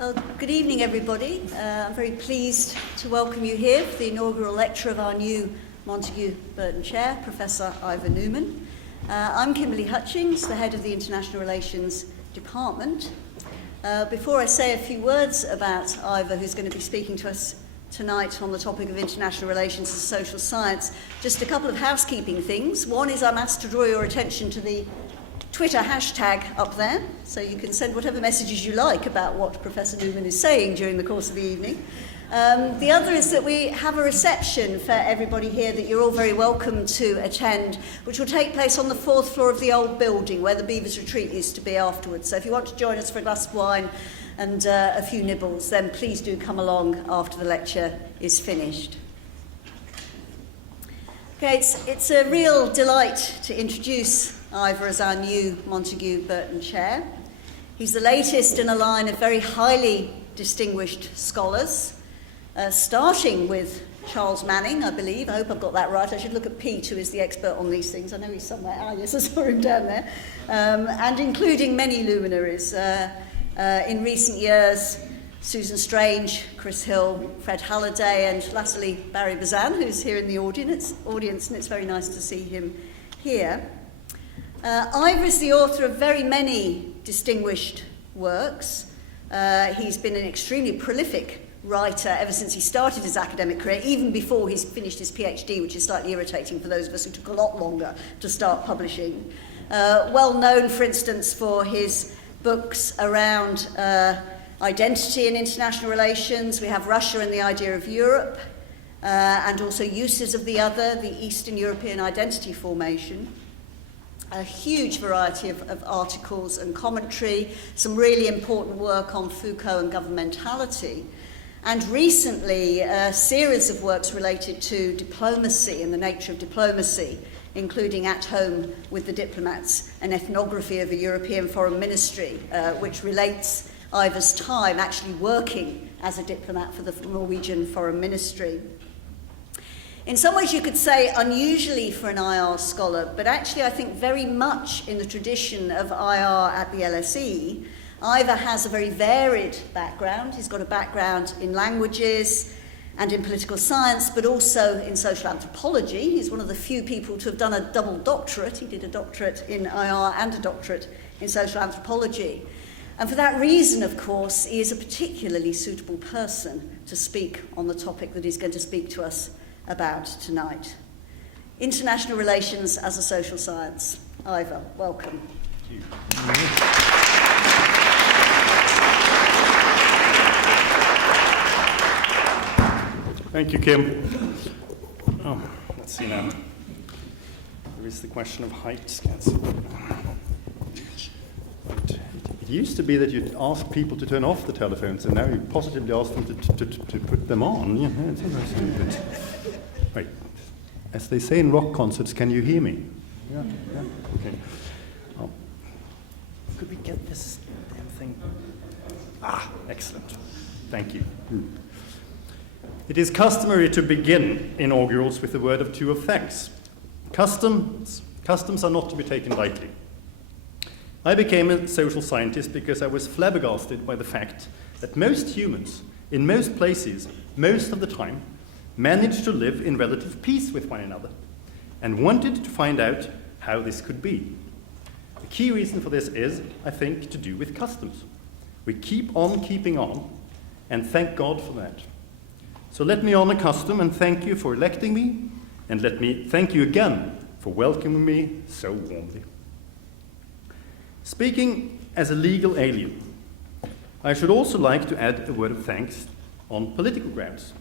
Well, good evening, everybody. I'm very pleased to welcome you here for the inaugural lecture of our new Montague Burton Chair, Professor Iver Neumann. I'm Kimberly Hutchings, the head of the International Relations Department. Before I say a few words about Iver, who's going to be speaking to us tonight on the topic of international relations and social science, just a couple of housekeeping things. One is I'm asked to draw your attention to the Twitter hashtag up there, so you can send whatever messages you like about what Professor Neumann is saying during the course of the evening. The other is that we have a reception for everybody here that you're all very welcome to attend, which will take place on the 4th floor of the old building where the Beavers Retreat used to be afterwards. So if you want to join us for a glass of wine and a few nibbles, then please do come along after the lecture is finished. Okay, it's a real delight to introduce Iver as our new Montague Burton Chair. He's the latest in a line of very highly distinguished scholars, starting with Charles Manning, I believe. I hope I've got that right. I should look at Pete, who is the expert on these things. I know he's somewhere. Ah, yes, I saw him down there. And including many luminaries. In recent years, Susan Strange, Chris Hill, Fred Halliday, and latterly Barry Bazan, who's here in the audience, and it's very nice to see him here. Iver is the author of very many distinguished works. He's been an extremely prolific writer ever since he started his academic career, even before he's finished his PhD, which is slightly irritating for those of us who took a lot longer to start publishing. Well known, for instance, for his books around identity and international relations. We have Russia and the Idea of Europe, and also Uses of the Other, the Eastern European Identity Formation. A huge variety of articles and commentary, some really important work on Foucault and governmentality, and recently a series of works related to diplomacy and the nature of diplomacy, including At Home with the Diplomats, an ethnography of a European foreign ministry, which relates Iver's time actually working as a diplomat for the Norwegian foreign ministry. In some ways you could say unusually for an IR scholar, but actually I think very much in the tradition of IR at the LSE, Iver has a very varied background. He's got a background in languages and in political science, but also in social anthropology. He's one of the few people to have done a double doctorate. He did a doctorate in IR and a doctorate in social anthropology. And for that reason, of course, he is a particularly suitable person to speak on the topic that he's going to speak to us about tonight. International relations as a social science. Iver, welcome. Thank you. Thank you, Kim. Oh, let's see now. There is the question of height. It used to be that you'd ask people to turn off the telephones, and now you positively ask them to put them on. Yeah, it's interesting. Right. As they say in rock concerts, can you hear me? Yeah. Okay. Oh. Could we get this damn thing? Ah, excellent. Thank you. It is customary to begin inaugurals with a word of two of thanks. Customs are not to be taken lightly. I became a social scientist because I was flabbergasted by the fact that most humans, in most places, most of the time, managed to live in relative peace with one another, and wanted to find out how this could be. The key reason for this is, I think, to do with customs. We keep on keeping on, and thank God for that. So let me honor custom and thank you for electing me, and let me thank you again for welcoming me so warmly. Speaking as a legal alien, I should also like to add a word of thanks on political grounds.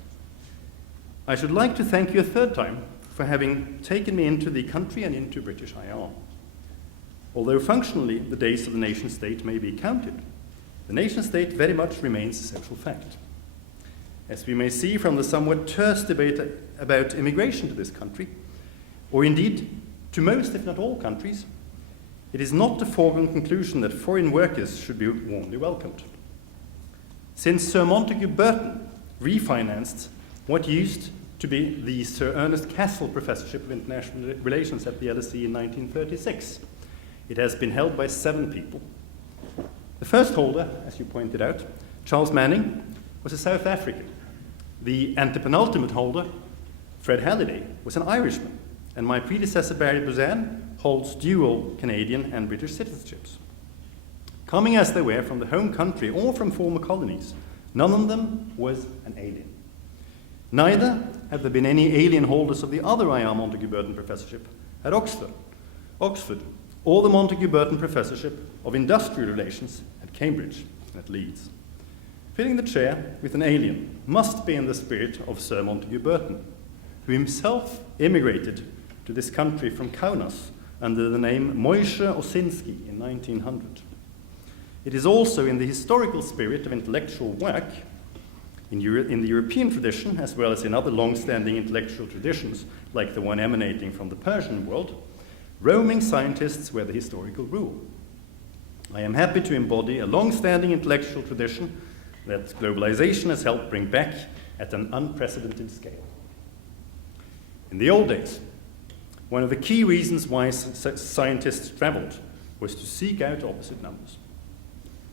I should like to thank you a third time for having taken me into the country and into British IR. Although functionally the days of the nation-state may be counted, the nation-state very much remains a social fact. As we may see from the somewhat terse debate about immigration to this country, or indeed to most, if not all, countries, it is not a foregone conclusion that foreign workers should be warmly welcomed. Since Sir Montague Burton refinanced what used to be the Sir Ernest Cassel Professorship of International Relations at the LSE in 1936, it has been held by 7 people. The first holder, as you pointed out, Charles Manning was a South African. The antepenultimate holder, Fred Halliday, was an Irishman. And my predecessor, Barry Buzan, holds dual Canadian and British citizenships. Coming as they were from the home country or from former colonies, none of them was an alien. Neither have there been any alien holders of the other I.R. Montagu Burton Professorship at Oxford, or the Montagu Burton Professorship of Industrial Relations at Cambridge and at Leeds. Filling the chair with an alien must be in the spirit of Sir Montagu Burton, who himself immigrated to this country from Kaunas under the name Moshe Osinski in 1900. It is also in the historical spirit of intellectual work in the European tradition, as well as in other long-standing intellectual traditions, like the one emanating from the Persian world, roaming scientists were the historical rule. I am happy to embody a long-standing intellectual tradition that globalization has helped bring back at an unprecedented scale. In the old days, one of the key reasons why scientists traveled was to seek out opposite numbers.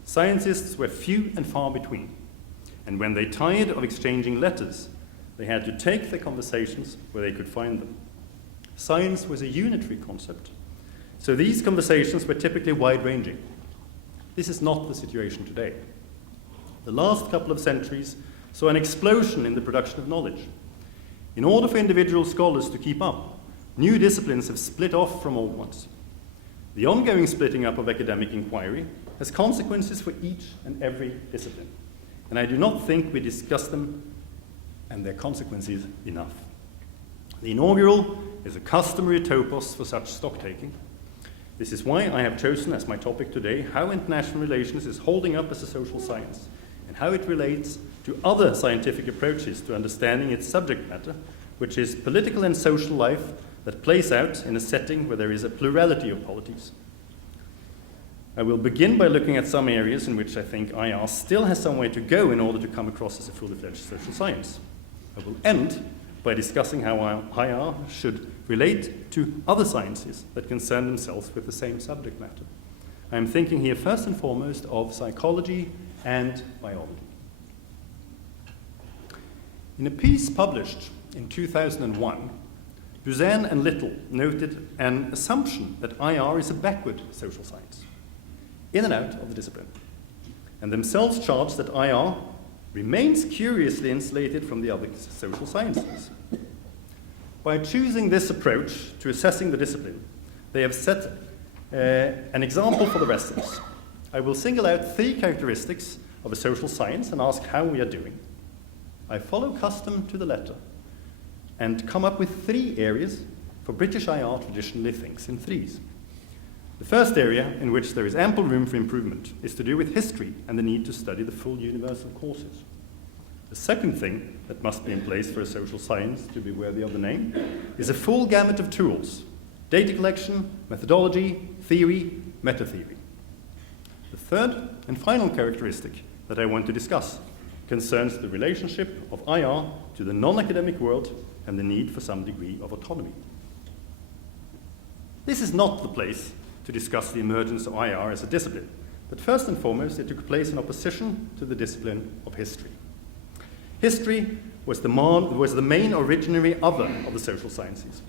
Scientists were few and far between, and when they tired of exchanging letters, they had to take their conversations where they could find them. Science was a unitary concept, so these conversations were typically wide-ranging. This is not the situation today. The last couple of centuries saw an explosion in the production of knowledge. In order for individual scholars to keep up, new disciplines have split off from old ones. The ongoing splitting up of academic inquiry has consequences for each and every discipline, and I do not think we discuss them and their consequences enough. The Inaugural is a customary topos for such stock-taking. This is why I have chosen as my topic today how international relations is holding up as a social science and how it relates to other scientific approaches to understanding its subject matter, which is political and social life that plays out in a setting where there is a plurality of polities. I will begin by looking at some areas in which I think IR still has some way to go in order to come across as a fully fledged social science. I will end by discussing how IR should relate to other sciences that concern themselves with the same subject matter. I am thinking here first and foremost of psychology and biology. In a piece published in 2001, Buzan and Little noted an assumption that IR is a backward social science, in and out of the discipline, and themselves charged that IR remains curiously insulated from the other social sciences. By choosing this approach to assessing the discipline, they have set an example for the rest of us. I will single out 3 characteristics of a social science and ask how we are doing. I follow custom to the letter and come up with 3 areas for British IR traditionally thinks in threes. The first area in which there is ample room for improvement is to do with history and the need to study the full universal courses. The second thing that must be in place for a social science to be worthy of the name is a full gamut of tools: data collection, methodology, theory, meta-theory. The third and final characteristic that I want to discuss concerns the relationship of IR to the non-academic world and the need for some degree of autonomy. This is not the place to discuss the emergence of IR as a discipline, but first and foremost it took place in opposition to the discipline of history. History was the main originary other of the social sciences.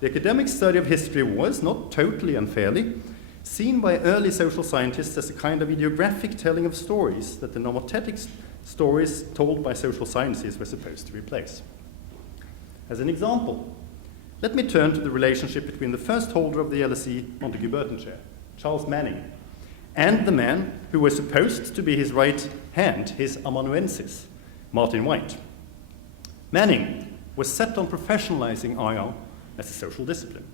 The academic study of history was, not totally unfairly, seen by early social scientists as a kind of ideographic telling of stories that the nomothetic stories told by social sciences were supposed to replace. As an example, let me turn to the relationship between the first holder of the LSE Montagu Burton Chair, Charles Manning, and the man who was supposed to be his right hand, his amanuensis, Martin White. Manning was set on professionalizing IR as a social discipline.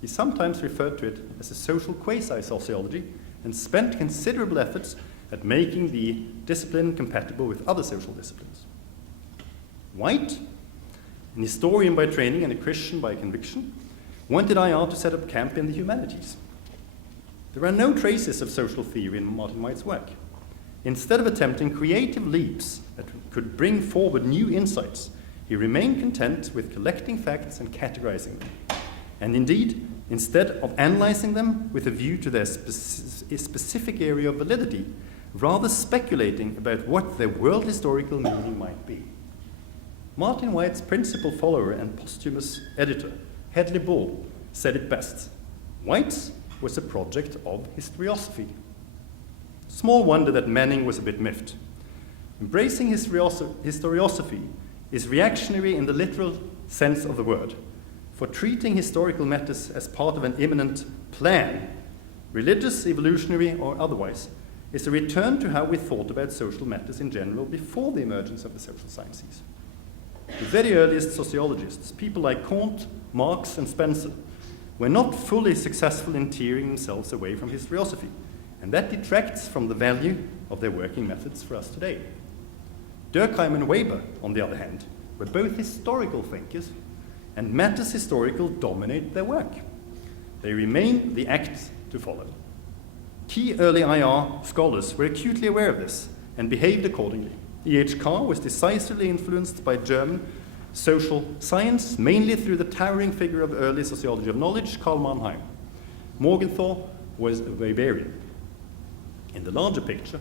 He sometimes referred to it as a social quasi-sociology and spent considerable efforts at making the discipline compatible with other social disciplines. White, an historian by training and a Christian by conviction, wanted IR to set up camp in the humanities. There are no traces of social theory in Martin White's work. Instead of attempting creative leaps that could bring forward new insights, he remained content with collecting facts and categorizing them. And indeed, instead of analyzing them with a view to their specific area of validity, rather speculating about what their world historical meaning might be. Martin White's principal follower and posthumous editor, Hedley Bull, said it best. White was a project of historiosophy. Small wonder that Manning was a bit miffed. Embracing historiosophy is reactionary in the literal sense of the word, for treating historical matters as part of an imminent plan, religious, evolutionary, or otherwise, is a return to how we thought about social matters in general before the emergence of the social sciences. The very earliest sociologists, people like Kant, Marx, and Spencer, were not fully successful in tearing themselves away from historiosophy, and that detracts from the value of their working methods for us today. Durkheim and Weber, on the other hand, were both historical thinkers, and matters historical dominate their work. They remain the act to follow. Key early IR scholars were acutely aware of this and behaved accordingly. E.H. Carr was decisively influenced by German social science, mainly through the towering figure of early sociology of knowledge, Karl Mannheim. Morgenthau was a Weberian. In the larger picture,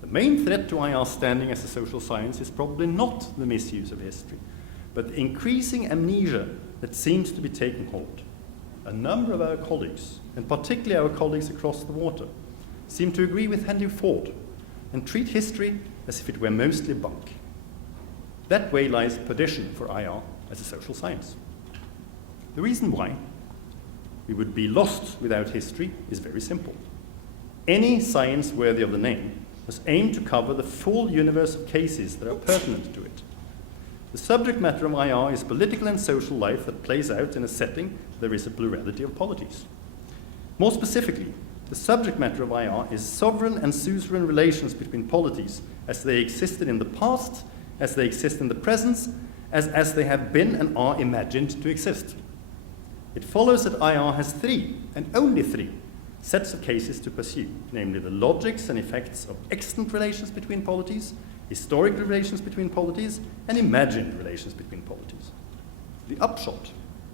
the main threat to IR standing as a social science is probably not the misuse of history, but the increasing amnesia that seems to be taking hold. A number of our colleagues, and particularly our colleagues across the water, seem to agree with Henry Ford and treat history as if it were mostly bunk. That way lies perdition for IR as a social science. The reason why we would be lost without history is very simple. Any science worthy of the name must aim to cover the full universe of cases that are pertinent to it. The subject matter of IR is political and social life that plays out in a setting where there is a plurality of polities. More specifically, the subject matter of IR is sovereign and suzerain relations between polities as they existed in the past, as they exist in the present, as they have been and are imagined to exist. It follows that IR has three, and only three, sets of cases to pursue, namely the logics and effects of extant relations between polities, historical relations between polities, and imagined relations between polities. The upshot,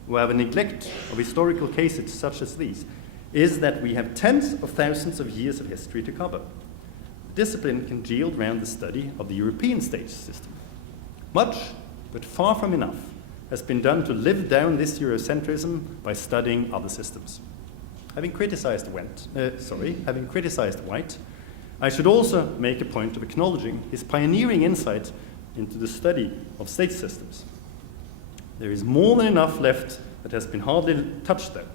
where the neglect of historical cases such as these, is that we have tens of thousands of years of history to cover. The discipline can yield round the study of the European state system. Much, but far from enough, has been done to live down this Eurocentrism by studying other systems. Having criticized White, I should also make a point of acknowledging his pioneering insight into the study of state systems. There is more than enough left that has been hardly touched though.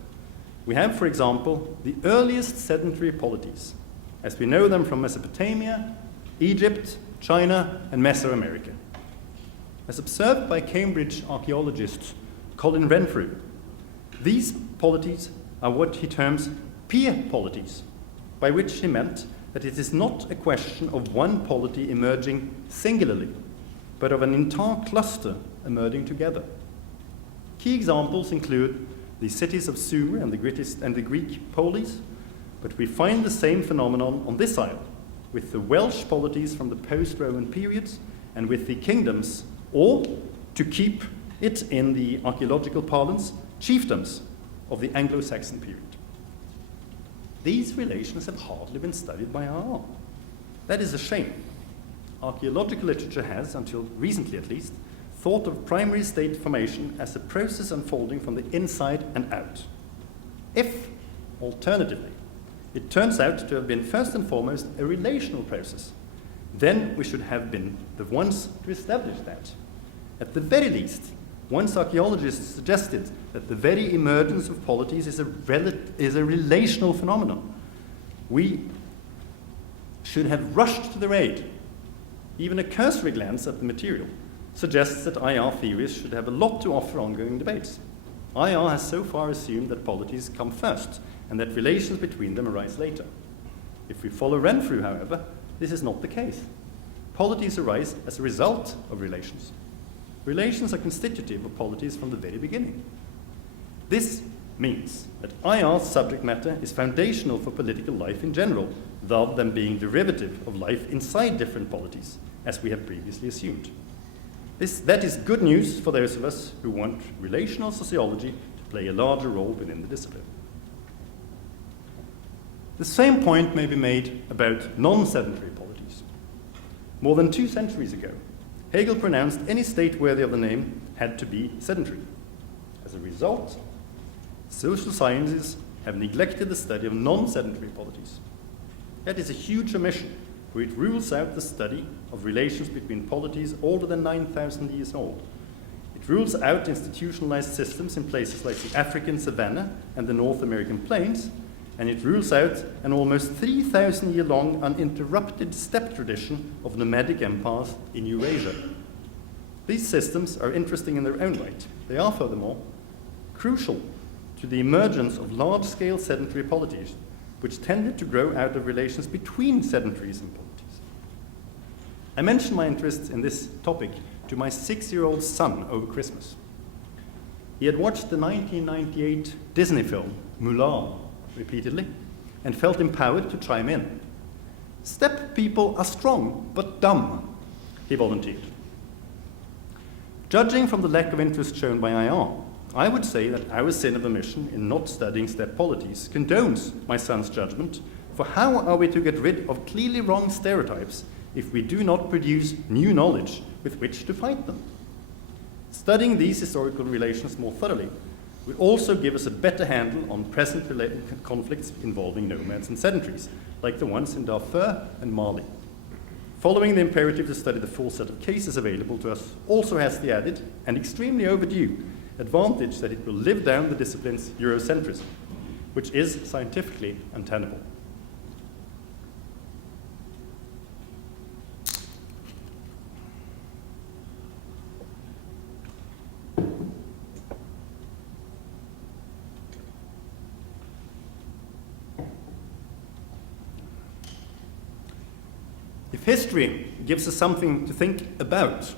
We have, for example, the earliest sedentary polities, as we know them from Mesopotamia, Egypt, China, and Mesoamerica. As observed by Cambridge archaeologist Colin Renfrew, these polities are what he terms peer polities, by which he meant that it is not a question of one polity emerging singularly, but of an entire cluster emerging together. Key examples include the cities of Sumer and the Greek polis, but we find the same phenomenon on this isle, with the Welsh polities from the post-Roman periods and with the kingdoms, or, to keep it in the archaeological parlance, chiefdoms of the Anglo-Saxon period. These relations have hardly been studied by IR. That is a shame. Archaeological literature has, until recently at least, thought of primary state formation as a process unfolding from the inside and out. If, alternatively, it turns out to have been first and foremost a relational process, then we should have been the ones to establish that. At the very least, once archaeologists suggested that the very emergence of polities is a relational phenomenon. We should have rushed to the aid. Even a cursory glance at the material suggests that IR theories should have a lot to offer ongoing debates. IR has so far assumed that polities come first and that relations between them arise later. If we follow Renfrew, however, this is not the case. Polities arise as a result of relations. Relations are constitutive of polities from the very beginning. This means that IR's subject matter is foundational for political life in general, rather than being derivative of life inside different polities, as we have previously assumed. That is good news for those of us who want relational sociology to play a larger role within the discipline. The same point may be made about non-sedentary polities. More than 2 centuries ago, Hegel pronounced any state worthy of the name had to be sedentary. As a result, social sciences have neglected the study of non-sedentary polities. That is a huge omission, for it rules out the study of relations between polities older than 9,000 years old. It rules out institutionalized systems in places like the African savanna and the North American plains, and it rules out an almost 3,000-year-long uninterrupted steppe tradition of nomadic empires in Eurasia. These systems are interesting in their own right. They are, furthermore, crucial to the emergence of large-scale sedentary polities, which tended to grow out of relations between sedentaries and polities. I mentioned my interest in this topic to my 6-year-old son over Christmas. He had watched the 1998 Disney film, Mulan, repeatedly, and felt empowered to chime in. Steppe people are strong, but dumb, he volunteered. Judging from the lack of interest shown by IR, I would say that our sin of omission in not studying steppe polities condones my son's judgment, for how are we to get rid of clearly wrong stereotypes if we do not produce new knowledge with which to fight them? Studying these historical relations more thoroughly will also give us a better handle on present conflicts involving nomads and sedentaries, like the ones in Darfur and Mali. Following the imperative to study the full set of cases available to us also has the added, and extremely overdue, advantage that it will live down the discipline's Eurocentrism, which is scientifically untenable. If history gives us something to think about,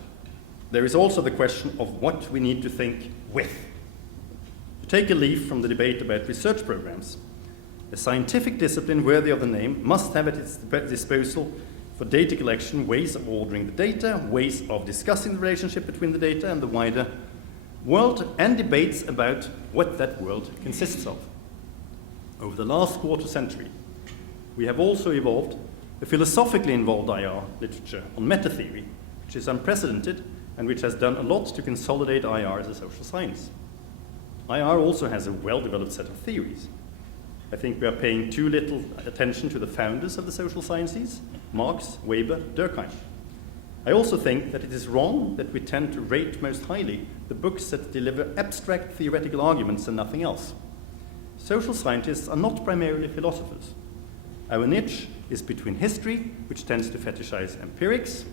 there is also the question of what we need to think with. To take a leaf from the debate about research programs, a scientific discipline worthy of the name must have at its disposal for data collection ways of ordering the data, ways of discussing the relationship between the data and the wider world, and debates about what that world consists of. Over the last quarter century, we have also evolved a philosophically involved IR literature on meta-theory, which is unprecedented and which has done a lot to consolidate IR as a social science. IR also has a well-developed set of theories. I think we are paying too little attention to the founders of the social sciences, Marx, Weber, Durkheim. I also think that it is wrong that we tend to rate most highly the books that deliver abstract theoretical arguments and nothing else. Social scientists are not primarily philosophers. Our niche is between history, which tends to fetishize empirics,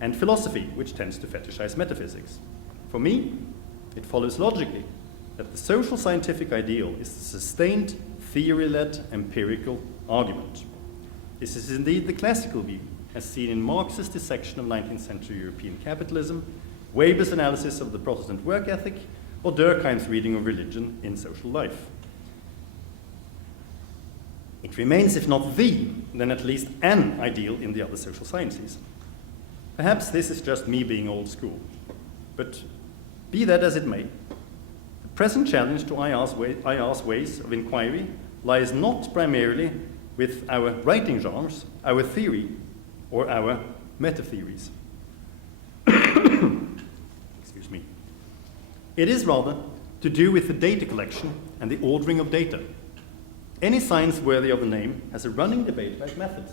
and philosophy, which tends to fetishize metaphysics. For me, it follows logically that the social scientific ideal is the sustained, theory-led empirical argument. This is indeed the classical view, as seen in Marx's dissection of 19th century European capitalism, Weber's analysis of the Protestant work ethic, or Durkheim's reading of religion in social life. It remains, if not the, then at least an ideal in the other social sciences. Perhaps this is just me being old school, but be that as it may, the present challenge to IR's ways of inquiry lies not primarily with our writing genres, our theory, or our meta-theories. Excuse me. It is rather to do with the data collection and the ordering of data. Any science worthy of the name has a running debate about methods.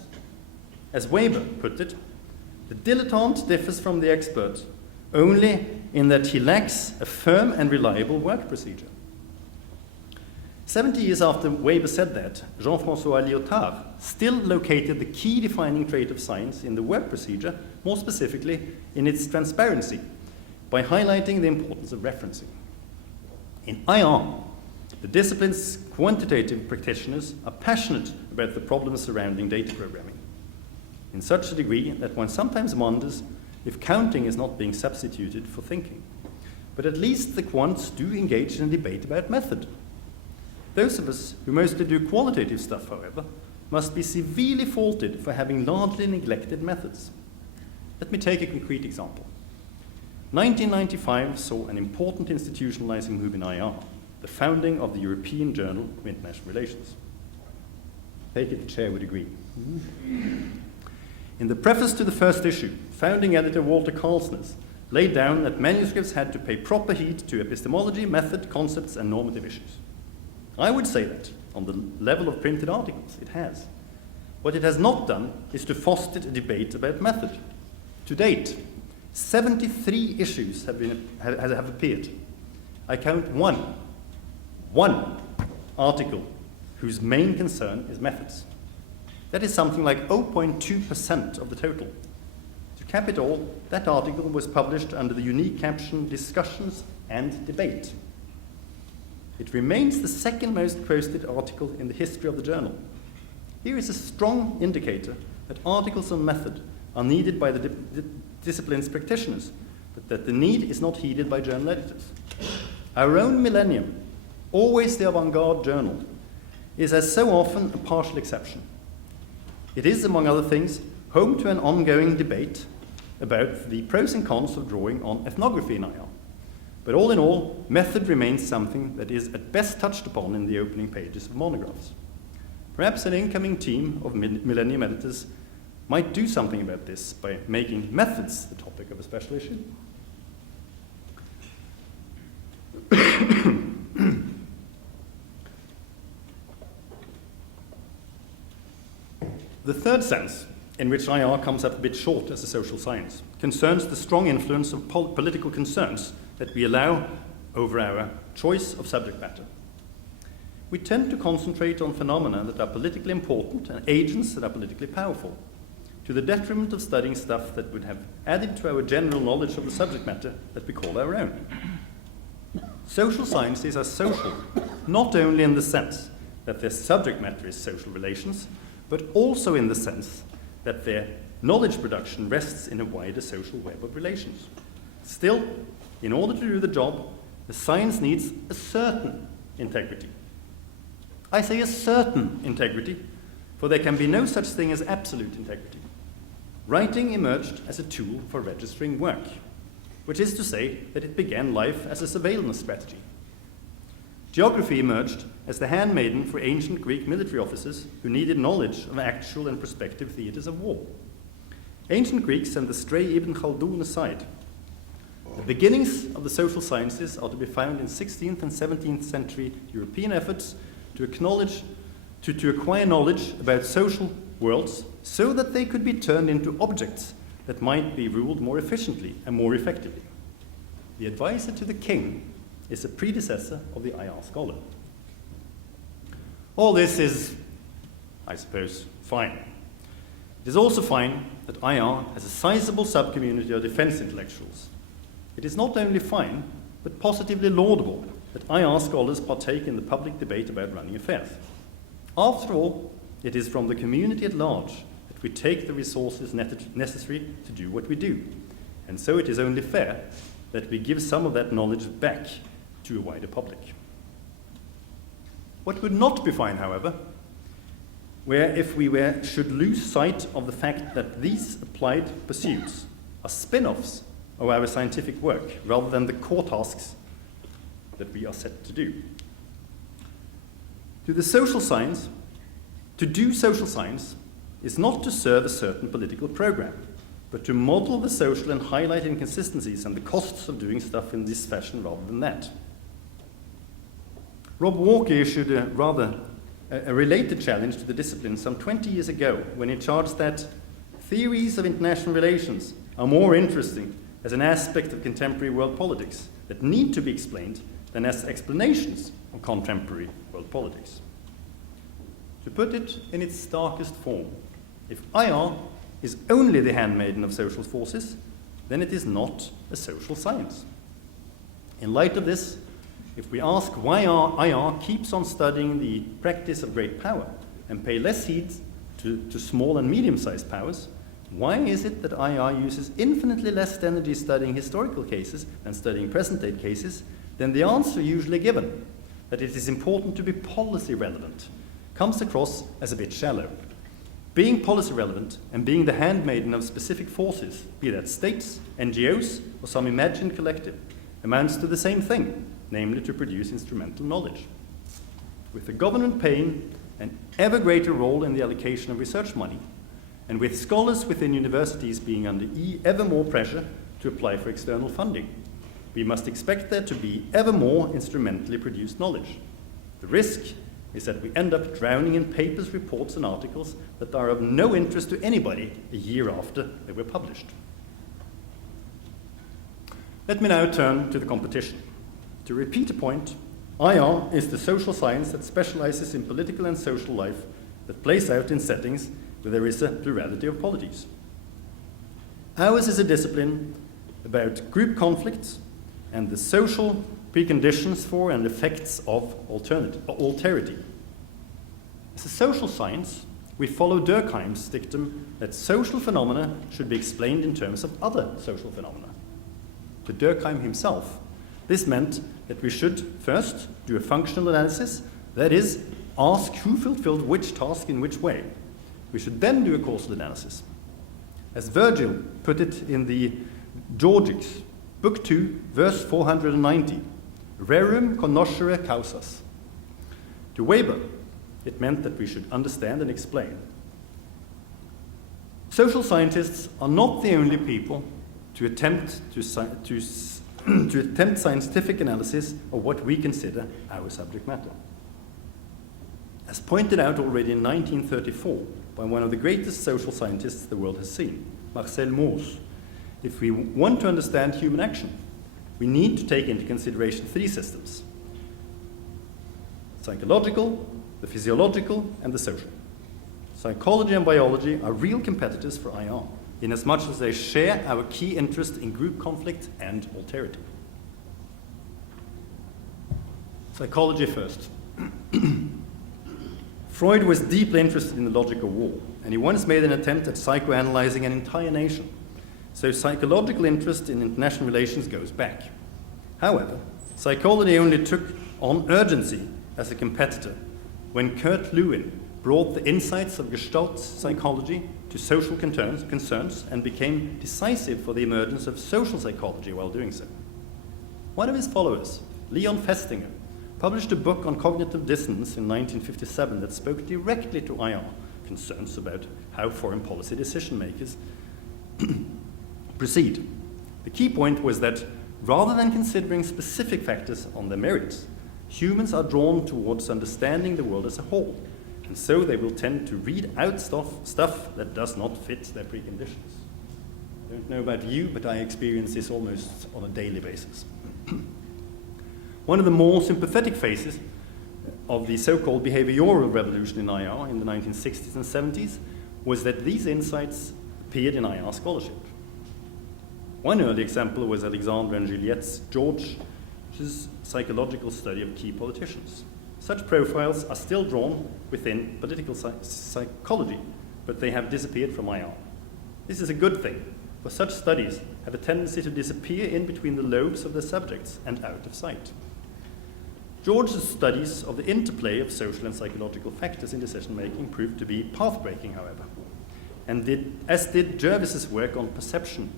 As Weber put it, the dilettante differs from the expert only in that he lacks a firm and reliable work procedure. 70 years after Weber said that, Jean-François Lyotard still located the key defining trait of science in the work procedure, more specifically in its transparency, by highlighting the importance of referencing. In IR, the discipline's quantitative practitioners are passionate about the problems surrounding data programming, in such a degree that one sometimes wonders if counting is not being substituted for thinking. But at least the quants do engage in a debate about method. Those of us who mostly do qualitative stuff, however, must be severely faulted for having largely neglected methods. Let me take a concrete example. 1995 saw an important institutionalizing move in IR, the founding of the European Journal of International Relations. take it the chair would agree. In the preface to the first issue, founding editor Walter Carlsness laid down that manuscripts had to pay proper heed to epistemology, method, concepts, and normative issues. I would say that, on the level of printed articles, it has. What it has not done is to foster a debate about method. To date, 73 issues have appeared. I count one article whose main concern is methods. That is something like 0.2% of the total. To cap it all, that article was published under the unique caption Discussions and Debate. It remains the second most quoted article in the history of the journal. Here is a strong indicator that articles on method are needed by the discipline's practitioners, but that the need is not heeded by journal editors. Our own Millennium, always the avant-garde journal, is as so often a partial exception. It is, among other things, home to an ongoing debate about the pros and cons of drawing on ethnography in IR. But all in all, method remains something that is at best touched upon in the opening pages of monographs. Perhaps an incoming team of Millennium editors might do something about this by making methods the topic of a special issue. The third sense, in which IR comes up a bit short as a social science, concerns the strong influence of political concerns that we allow over our choice of subject matter. We tend to concentrate on phenomena that are politically important and agents that are politically powerful, to the detriment of studying stuff that would have added to our general knowledge of the subject matter that we call our own. Social sciences are social, not only in the sense that their subject matter is social relations, but also in the sense that their knowledge production rests in a wider social web of relations. Still, in order to do the job, the science needs a certain integrity. I say a certain integrity, for there can be no such thing as absolute integrity. Writing emerged as a tool for registering work, which is to say that it began life as a surveillance strategy. Geography emerged as the handmaiden for ancient Greek military officers who needed knowledge of actual and prospective theatres of war. Ancient Greeks and the stray Ibn Khaldun aside, the beginnings of the social sciences are to be found in 16th and 17th century European efforts to acquire knowledge about social worlds so that they could be turned into objects that might be ruled more efficiently and more effectively. The advisor to the king is a predecessor of the IR scholar. All this is, I suppose, fine. It is also fine that IR has a sizable subcommunity of defense intellectuals. It is not only fine, but positively laudable that IR scholars partake in the public debate about running affairs. After all, it is from the community at large that we take the resources necessary to do what we do, and so it is only fair that we give some of that knowledge back to a wider public. What would not be fine, however, if we should lose sight of the fact that these applied pursuits are spin-offs of our scientific work rather than the core tasks that we are set to do. To do social science is not to serve a certain political program, but to model the social and highlight inconsistencies and the costs of doing stuff in this fashion rather than that. Rob Walker issued a related challenge to the discipline some 20 years ago when he charged that theories of international relations are more interesting as an aspect of contemporary world politics that need to be explained than as explanations of contemporary world politics. To put it in its starkest form, if IR is only the handmaiden of social forces, then it is not a social science. In light of this, if we ask why IR keeps on studying the practice of great power and pay less heed to small and medium-sized powers, why is it that IR uses infinitely less energy studying historical cases than studying present-day cases, then the answer usually given, that it is important to be policy relevant, comes across as a bit shallow. Being policy relevant and being the handmaiden of specific forces, be that states, NGOs, or some imagined collective, amounts to the same thing, namely to produce instrumental knowledge. With the government paying an ever greater role in the allocation of research money, and with scholars within universities being under ever more pressure to apply for external funding, we must expect there to be ever more instrumentally produced knowledge. The risk is that we end up drowning in papers, reports, and articles that are of no interest to anybody a year after they were published. Let me now turn to the competition. To repeat a point, IR is the social science that specializes in political and social life that plays out in settings where there is a plurality of polities. Ours is a discipline about group conflicts and the social preconditions for and effects of alterity. As a social science, we follow Durkheim's dictum that social phenomena should be explained in terms of other social phenomena. To Durkheim himself, this meant that we should first do a functional analysis, that is, ask who fulfilled which task in which way. We should then do a causal analysis. As Virgil put it in the Georgics, Book 2, verse 490, rerum conoscere causas. To Weber, it meant that we should understand and explain. Social scientists are not the only people to attempt scientific analysis of what we consider our subject matter. As pointed out already in 1934 by one of the greatest social scientists the world has seen, Marcel Mauss, if we want to understand human action, we need to take into consideration three systems: psychological, the physiological, and the social. Psychology and biology are real competitors for IR, inasmuch as they share our key interest in group conflict and alterity. Psychology first. Freud was deeply interested in the logic of war, and he once made an attempt at psychoanalyzing an entire nation. So psychological interest in international relations goes back. However, psychology only took on urgency as a competitor when Kurt Lewin brought the insights of Gestalt psychology to social concerns and became decisive for the emergence of social psychology while doing so. One of his followers, Leon Festinger, published a book on cognitive dissonance in 1957 that spoke directly to IR concerns about how foreign policy decision makers proceed. The key point was that rather than considering specific factors on their merits, humans are drawn towards understanding the world as a whole, and so they will tend to read out stuff that does not fit their preconditions. I don't know about you, but I experience this almost on a daily basis. One of the more sympathetic phases of the so-called behavioral revolution in IR in the 1960s and 70s was that these insights appeared in IR scholarship. One early example was Alexandre and Juliette's George's psychological study of key politicians. Such profiles are still drawn within political psychology, but they have disappeared from IR. This is a good thing, for such studies have a tendency to disappear in between the lobes of their subjects and out of sight. George's studies of the interplay of social and psychological factors in decision-making proved to be path-breaking, however, and as did Jervis's work on perception.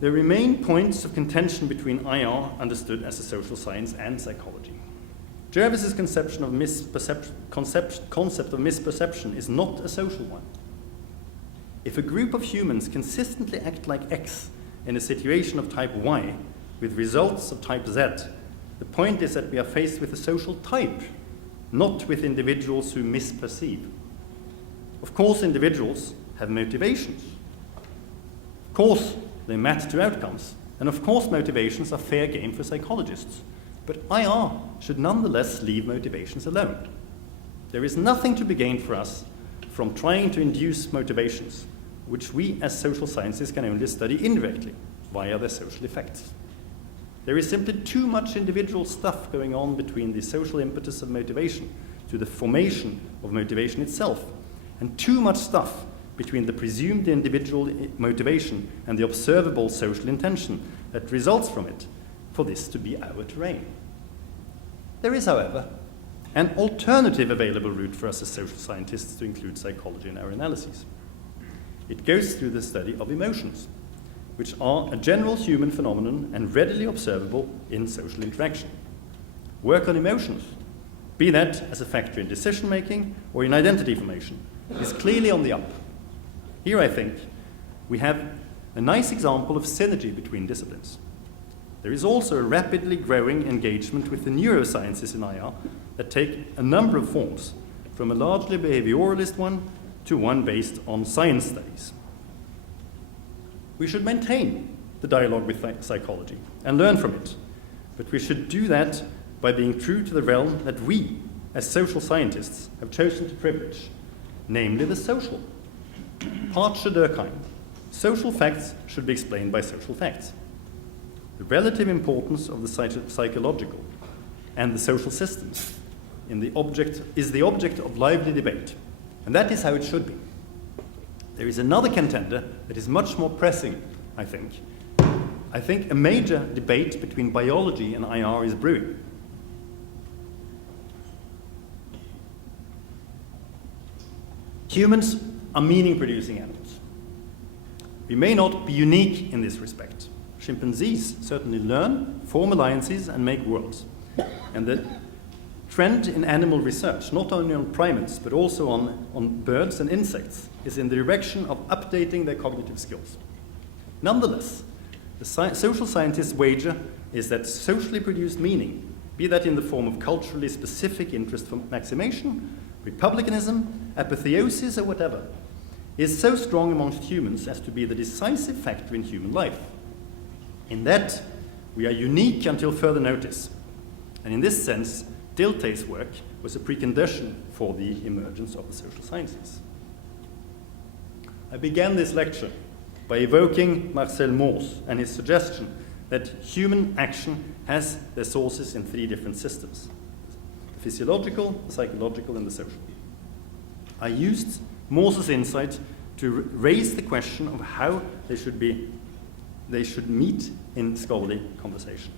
There remain points of contention between IR, understood as a social science, and psychology. Jervis's concept of misperception is not a social one. If a group of humans consistently act like X in a situation of type Y with results of type Z, the point is that we are faced with a social type, not with individuals who misperceive. Of course, individuals have motivations. Of course, they match to outcomes. And of course, motivations are fair game for psychologists. But IR should nonetheless leave motivations alone. There is nothing to be gained for us from trying to induce motivations, which we as social scientists can only study indirectly via their social effects. There is simply too much individual stuff going on between the social impetus of motivation to the formation of motivation itself, and too much stuff between the presumed individual motivation and the observable social intention that results from it, for this to be our terrain. There is, however, an alternative available route for us as social scientists to include psychology in our analyses. It goes through the study of emotions, which are a general human phenomenon and readily observable in social interaction. Work on emotions be that as a factor in decision-making or in identity formation, is clearly on the up. Here, I think, we have a nice example of synergy between disciplines. There is also a rapidly growing engagement with the neurosciences in IR that take a number of forms, from a largely behavioralist one to one based on science studies. We should maintain the dialogue with psychology and learn from it, but we should do that by being true to the realm that we, as social scientists, have chosen to privilege, namely the social. Parche Durkheim, social facts should be explained by social facts. The relative importance of the psychological and the social systems is the object of lively debate, and that is how it should be. There is another contender that is much more pressing, I think. I think a major debate between biology and IR is brewing. Humans are meaning-producing animals. We may not be unique in this respect. Chimpanzees certainly learn, form alliances, and make worlds. And the trend in animal research, not only on primates, but also on birds and insects, is in the direction of updating their cognitive skills. Nonetheless, the social scientists' wager is that socially produced meaning, be that in the form of culturally specific interest for maximation, republicanism, apotheosis, or whatever, is so strong amongst humans as to be the decisive factor in human life. In that, we are unique until further notice. And in this sense, Dilthey's work was a precondition for the emergence of the social sciences. I began this lecture by evoking Marcel Mauss and his suggestion that human action has their sources in three different systems: the physiological, the psychological, and the social. I used Mauss's insight to raise the question of how they should meet in scholarly conversation.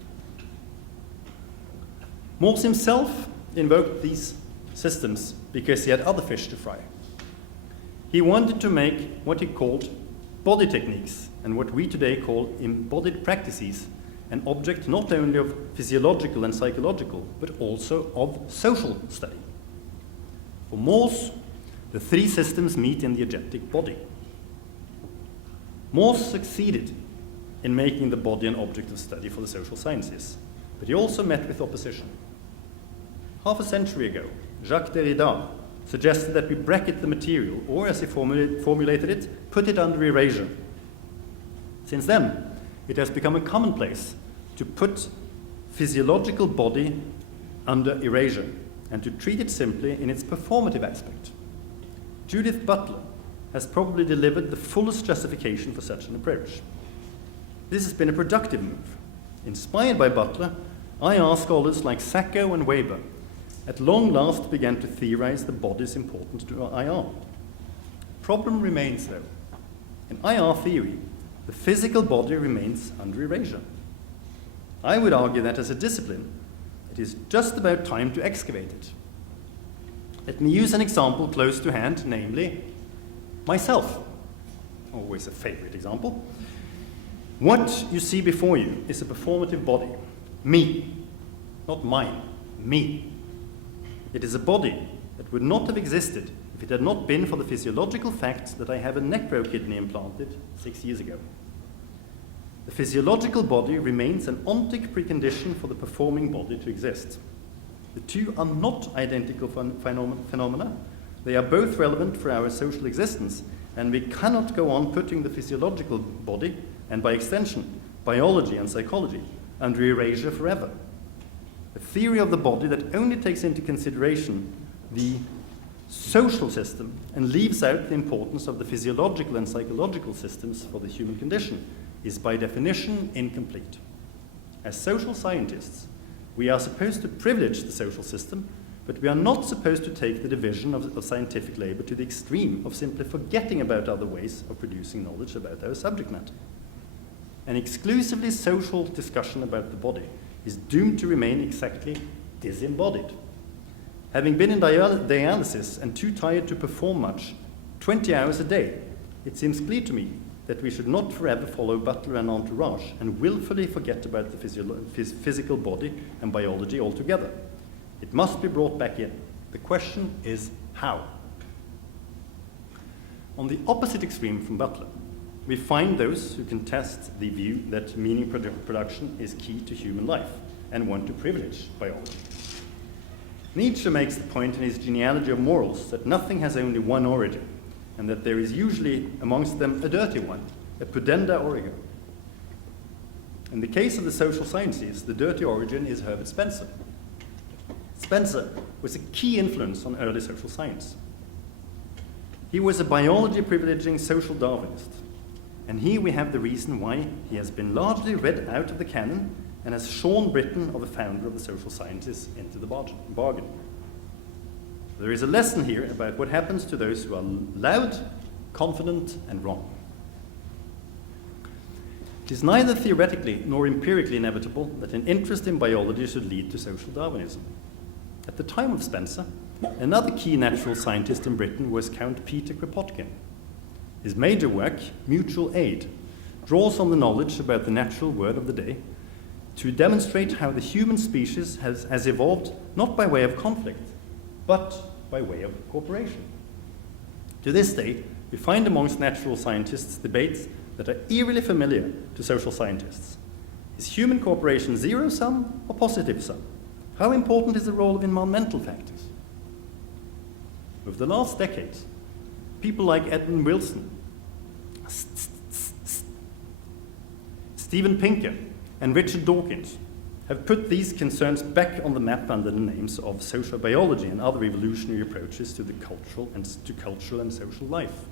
Mauss himself invoked these systems because he had other fish to fry. He wanted to make what he called body techniques and what we today call embodied practices an object not only of physiological and psychological, but also of social study. For Mauss, the three systems meet in the agentic body. Mauss succeeded in making the body an object of study for the social sciences, but he also met with opposition. Half a century ago, Jacques Derrida suggested that we bracket the material, or as he formulated it, put it under erasure. Since then, it has become a commonplace to put physiological body under erasure and to treat it simply in its performative aspect. Judith Butler has probably delivered the fullest justification for such an approach. This has been a productive move. Inspired by Butler, IR scholars like Sacco and Weber at long last began to theorize the body's importance to IR. Problem remains, though. In IR theory, the physical body remains under erasure. I would argue that as a discipline, it is just about time to excavate it. Let me use an example close to hand, namely myself. Always a favorite example. What you see before you is a performative body. Me. Not mine. Me. It is a body that would not have existed if it had not been for the physiological fact that I have a necro-kidney implanted 6 years ago. The physiological body remains an ontic precondition for the performing body to exist. The two are not identical phenomena. They are both relevant for our social existence, and we cannot go on putting the physiological body, and by extension, biology and psychology, under erasure forever. A theory of the body that only takes into consideration the social system and leaves out the importance of the physiological and psychological systems for the human condition is by definition incomplete. As social scientists, we are supposed to privilege the social system, but we are not supposed to take the division of scientific labor to the extreme of simply forgetting about other ways of producing knowledge about our subject matter. An exclusively social discussion about the body is doomed to remain exactly disembodied. Having been in dialysis and too tired to perform much, 20 hours a day, it seems clear to me that we should not forever follow Butler and entourage and willfully forget about the physical body and biology altogether. It must be brought back in. The question is how? On the opposite extreme from Butler, we find those who contest the view that meaning production is key to human life and want to privilege biology. Nietzsche makes the point in his Genealogy of Morals that nothing has only one origin, and that there is usually amongst them a dirty one, a pudenda origo. In the case of the social sciences, the dirty origin is Herbert Spencer. Spencer was a key influence on early social science. He was a biology privileging social Darwinist, and here we have the reason why he has been largely read out of the canon and has shorn Britain of the founder of the social sciences into the bargain. There is a lesson here about what happens to those who are loud, confident, and wrong. It is neither theoretically nor empirically inevitable that an interest in biology should lead to social Darwinism. At the time of Spencer, another key natural scientist in Britain was Count Peter Kropotkin. His major work, Mutual Aid, draws on the knowledge about the natural word of the day to demonstrate how the human species has evolved not by way of conflict, but by way of cooperation. To this day, we find amongst natural scientists debates that are eerily familiar to social scientists. Is human cooperation zero-sum or positive-sum? How important is the role of environmental factors? Over the last decades, people like Edmund Wilson, Steven Pinker, and Richard Dawkins have put these concerns back on the map under the names of sociobiology and other evolutionary approaches to cultural and social life.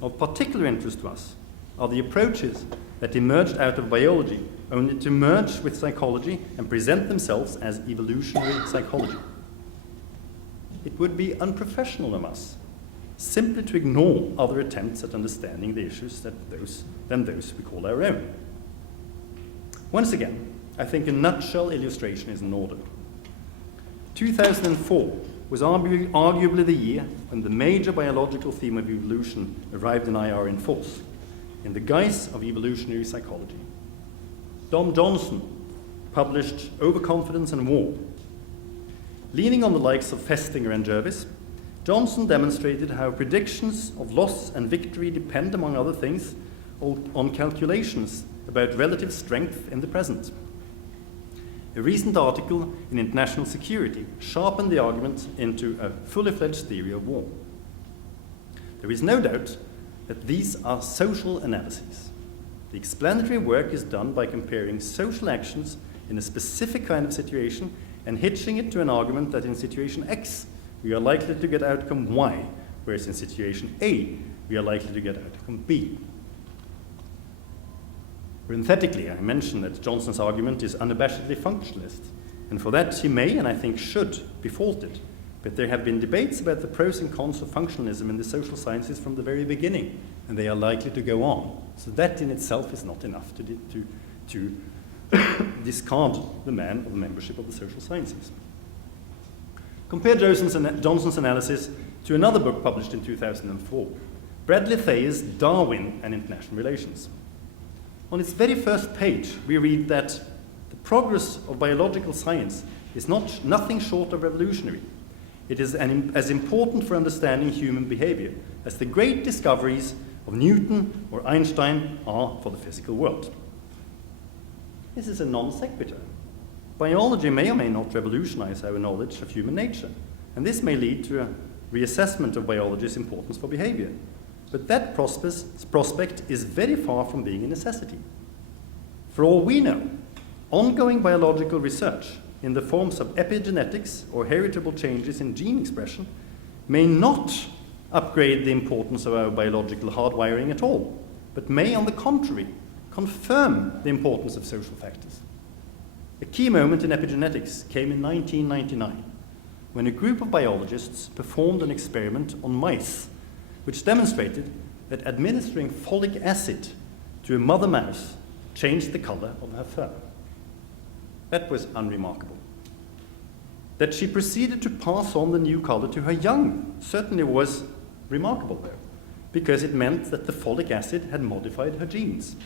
Of particular interest to us are the approaches that emerged out of biology only to merge with psychology and present themselves as evolutionary psychology. It would be unprofessional of us simply to ignore other attempts at understanding the issues than those we call our own. Once again, I think a nutshell illustration is in order. 2004 was arguably the year when the major biological theme of evolution arrived in IR in force, in the guise of evolutionary psychology. Dom Johnson published Overconfidence and War. Leaning on the likes of Festinger and Jervis, Johnson demonstrated how predictions of loss and victory depend, among other things, on calculations about relative strength in the present. A recent article in International Security sharpened the argument into a fully fledged theory of war. There is no doubt that these are social analyses. The explanatory work is done by comparing social actions in a specific kind of situation and hitching it to an argument that in situation X we are likely to get outcome Y, whereas in situation A we are likely to get outcome B. Parenthetically, I mentioned that Johnson's argument is unabashedly functionalist, and for that he may, and I think should, be faulted. But there have been debates about the pros and cons of functionalism in the social sciences from the very beginning, and they are likely to go on. So that in itself is not enough to discard the man of membership of the social sciences. Compare Johnson's analysis to another book published in 2004, Bradley Thayer's Darwin and International Relations. On its very first page, we read that the progress of biological science is nothing short of revolutionary. It is as important for understanding human behavior as the great discoveries of Newton or Einstein are for the physical world. This is a non sequitur. Biology may or may not revolutionize our knowledge of human nature, and this may lead to a reassessment of biology's importance for behavior. But that prospect is very far from being a necessity. For all we know, ongoing biological research in the forms of epigenetics or heritable changes in gene expression may not upgrade the importance of our biological hardwiring at all, but may, on the contrary, confirm the importance of social factors. A key moment in epigenetics came in 1999, when a group of biologists performed an experiment on mice which demonstrated that administering folic acid to a mother mouse changed the color of her fur. That was unremarkable. That she proceeded to pass on the new color to her young certainly was remarkable, though, because it meant that the folic acid had modified her genes.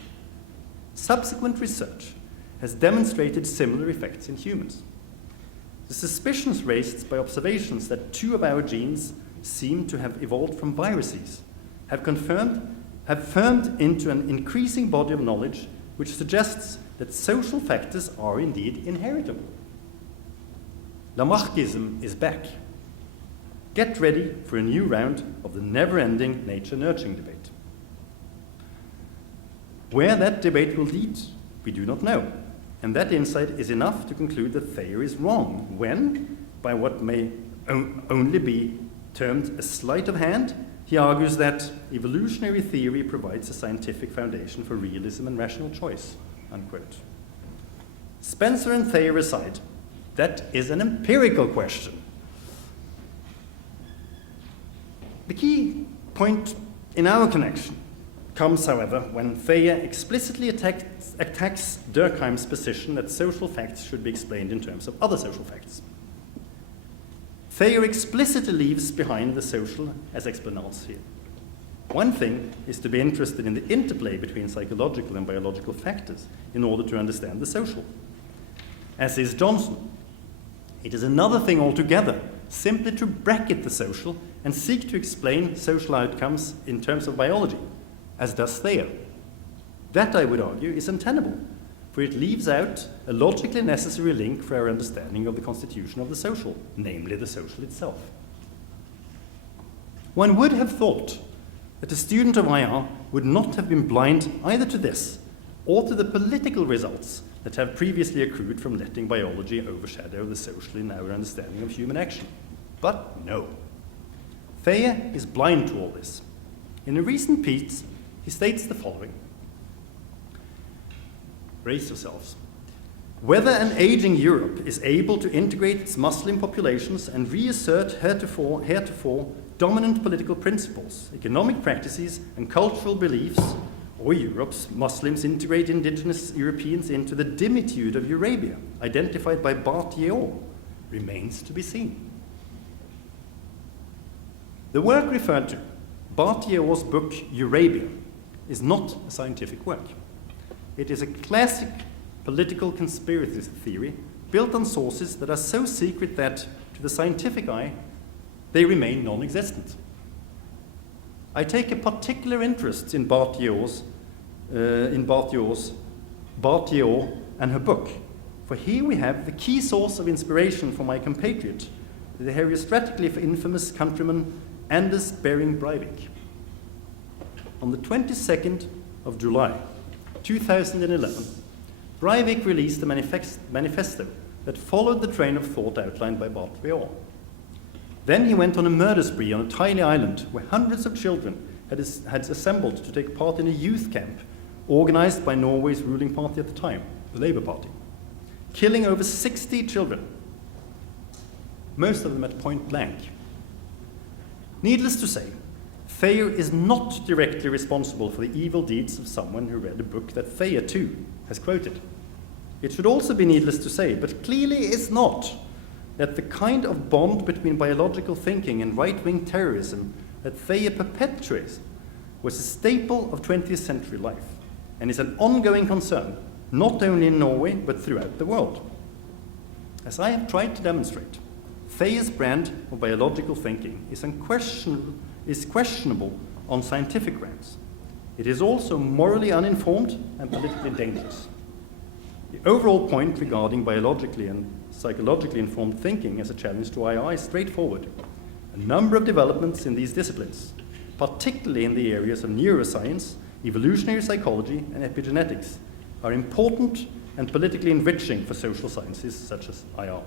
Subsequent research has demonstrated similar effects in humans. The suspicions raised by observations that 2 of our genes seem to have evolved from viruses have firmed into an increasing body of knowledge which suggests that social factors are indeed inheritable. Lamarckism is back. Get ready for a new round of the never-ending nature-nurturing debate. Where that debate will lead, we do not know. And that insight is enough to conclude that Thayer is wrong when, by what may only be termed a sleight of hand, he argues that evolutionary theory provides a scientific foundation for realism and rational choice, unquote. Spencer and Thayer aside, that is an empirical question. The key point in our connection comes, however, when Thayer explicitly attacks Durkheim's position that social facts should be explained in terms of other social facts. Thayer explicitly leaves behind the social as explanations here. One thing is to be interested in the interplay between psychological and biological factors in order to understand the social, as is Johnson. It is another thing altogether simply to bracket the social and seek to explain social outcomes in terms of biology, as does Thayer. That, I would argue, is untenable, for it leaves out a logically necessary link for our understanding of the constitution of the social, namely the social itself. One would have thought that a student of IR would not have been blind either to this or to the political results that have previously accrued from letting biology overshadow the social in our understanding of human action. But no. Thayer is blind to all this. In a recent piece, he states the following. Brace yourselves. Whether an aging Europe is able to integrate its Muslim populations and reassert heretofore dominant political principles, economic practices, and cultural beliefs, or Europe's Muslims integrate indigenous Europeans into the dimitude of Eurabia, identified by Barthes, remains to be seen. The work referred to, Barthes' book Eurabia, is not a scientific work. It is a classic political conspiracy theory built on sources that are so secret that, to the scientific eye, they remain non-existent. I take a particular interest in Barthes and her book, for here we have the key source of inspiration for my compatriot, the herostratically infamous countryman Anders Behring Breivik. On the 22nd of July, 2011, Breivik released a manifesto that followed the train of thought outlined by Barthes. Then he went on a murder spree on a tiny island where hundreds of children had assembled to take part in a youth camp organized by Norway's ruling party at the time, the Labour Party, killing over 60 children, most of them at point blank. Needless to say, Thayer is not directly responsible for the evil deeds of someone who read a book that Thayer, too, has quoted. It should also be needless to say, but clearly is not, that the kind of bond between biological thinking and right-wing terrorism that Thayer perpetuates was a staple of 20th century life and is an ongoing concern, not only in Norway, but throughout the world. As I have tried to demonstrate, Thayer's brand of biological thinking is questionable on scientific grounds. It is also morally uninformed and politically dangerous. The overall point regarding biologically and psychologically informed thinking as a challenge to IR is straightforward. A number of developments in these disciplines, particularly in the areas of neuroscience, evolutionary psychology, and epigenetics, are important and politically enriching for social sciences such as IR.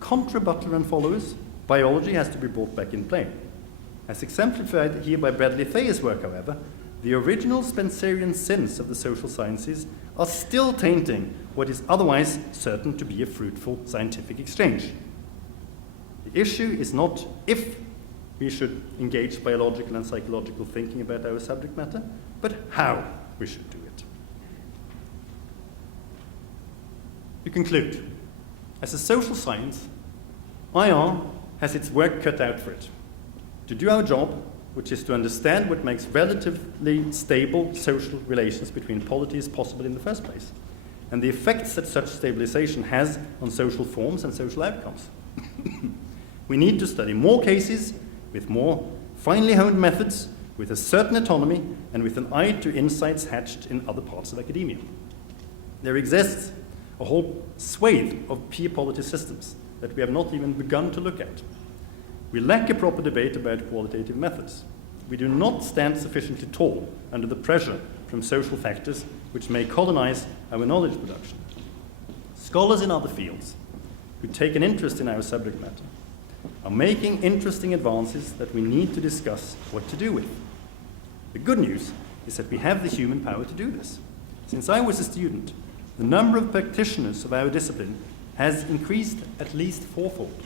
Contra Butler and followers, biology has to be brought back in play. As exemplified here by Bradley Thayer's work, however, the original Spencerian sins of the social sciences are still tainting what is otherwise certain to be a fruitful scientific exchange. The issue is not if we should engage biological and psychological thinking about our subject matter, but how we should do it. To conclude, as a social science, IR has its work cut out for it. To do our job, which is to understand what makes relatively stable social relations between polities possible in the first place, and the effects that such stabilization has on social forms and social outcomes. We need to study more cases with more finely honed methods, with a certain autonomy, and with an eye to insights hatched in other parts of academia. There exists a whole swathe of peer polity systems that we have not even begun to look at. We lack a proper debate about qualitative methods. We do not stand sufficiently tall under the pressure from social factors which may colonize our knowledge production. Scholars in other fields who take an interest in our subject matter are making interesting advances that we need to discuss what to do with. The good news is that we have the human power to do this. Since I was a student, the number of practitioners of our discipline has increased at least fourfold.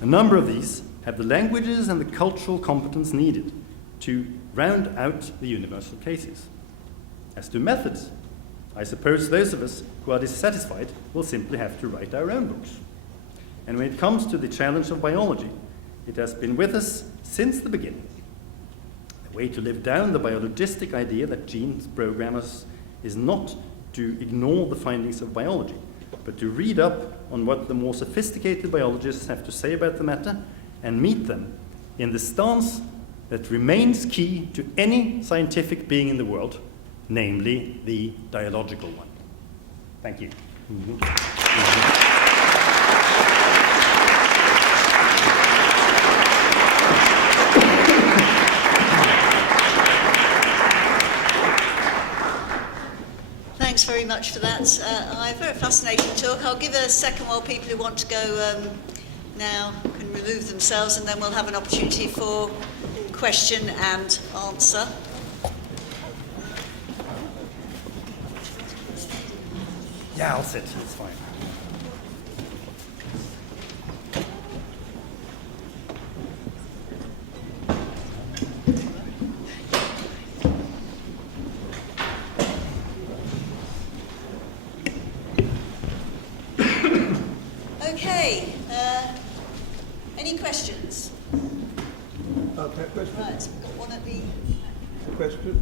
A number of these have the languages and the cultural competence needed to round out the universal cases. As to methods, I suppose those of us who are dissatisfied will simply have to write our own books. And when it comes to the challenge of biology, it has been with us since the beginning. The way to live down the biologistic idea that genes program us is not to ignore the findings of biology, but to read up on what the more sophisticated biologists have to say about the matter and meet them in the stance that remains key to any scientific being in the world, namely the dialogical one. Thank you. Thanks very much for that, Iver. A fascinating talk. I'll give a second while people who want to go now can remove themselves, and then we'll have an opportunity for question and answer. Yeah, I'll sit. It's fine. Okay. Any questions? Question. Right, we've got one at the... Question.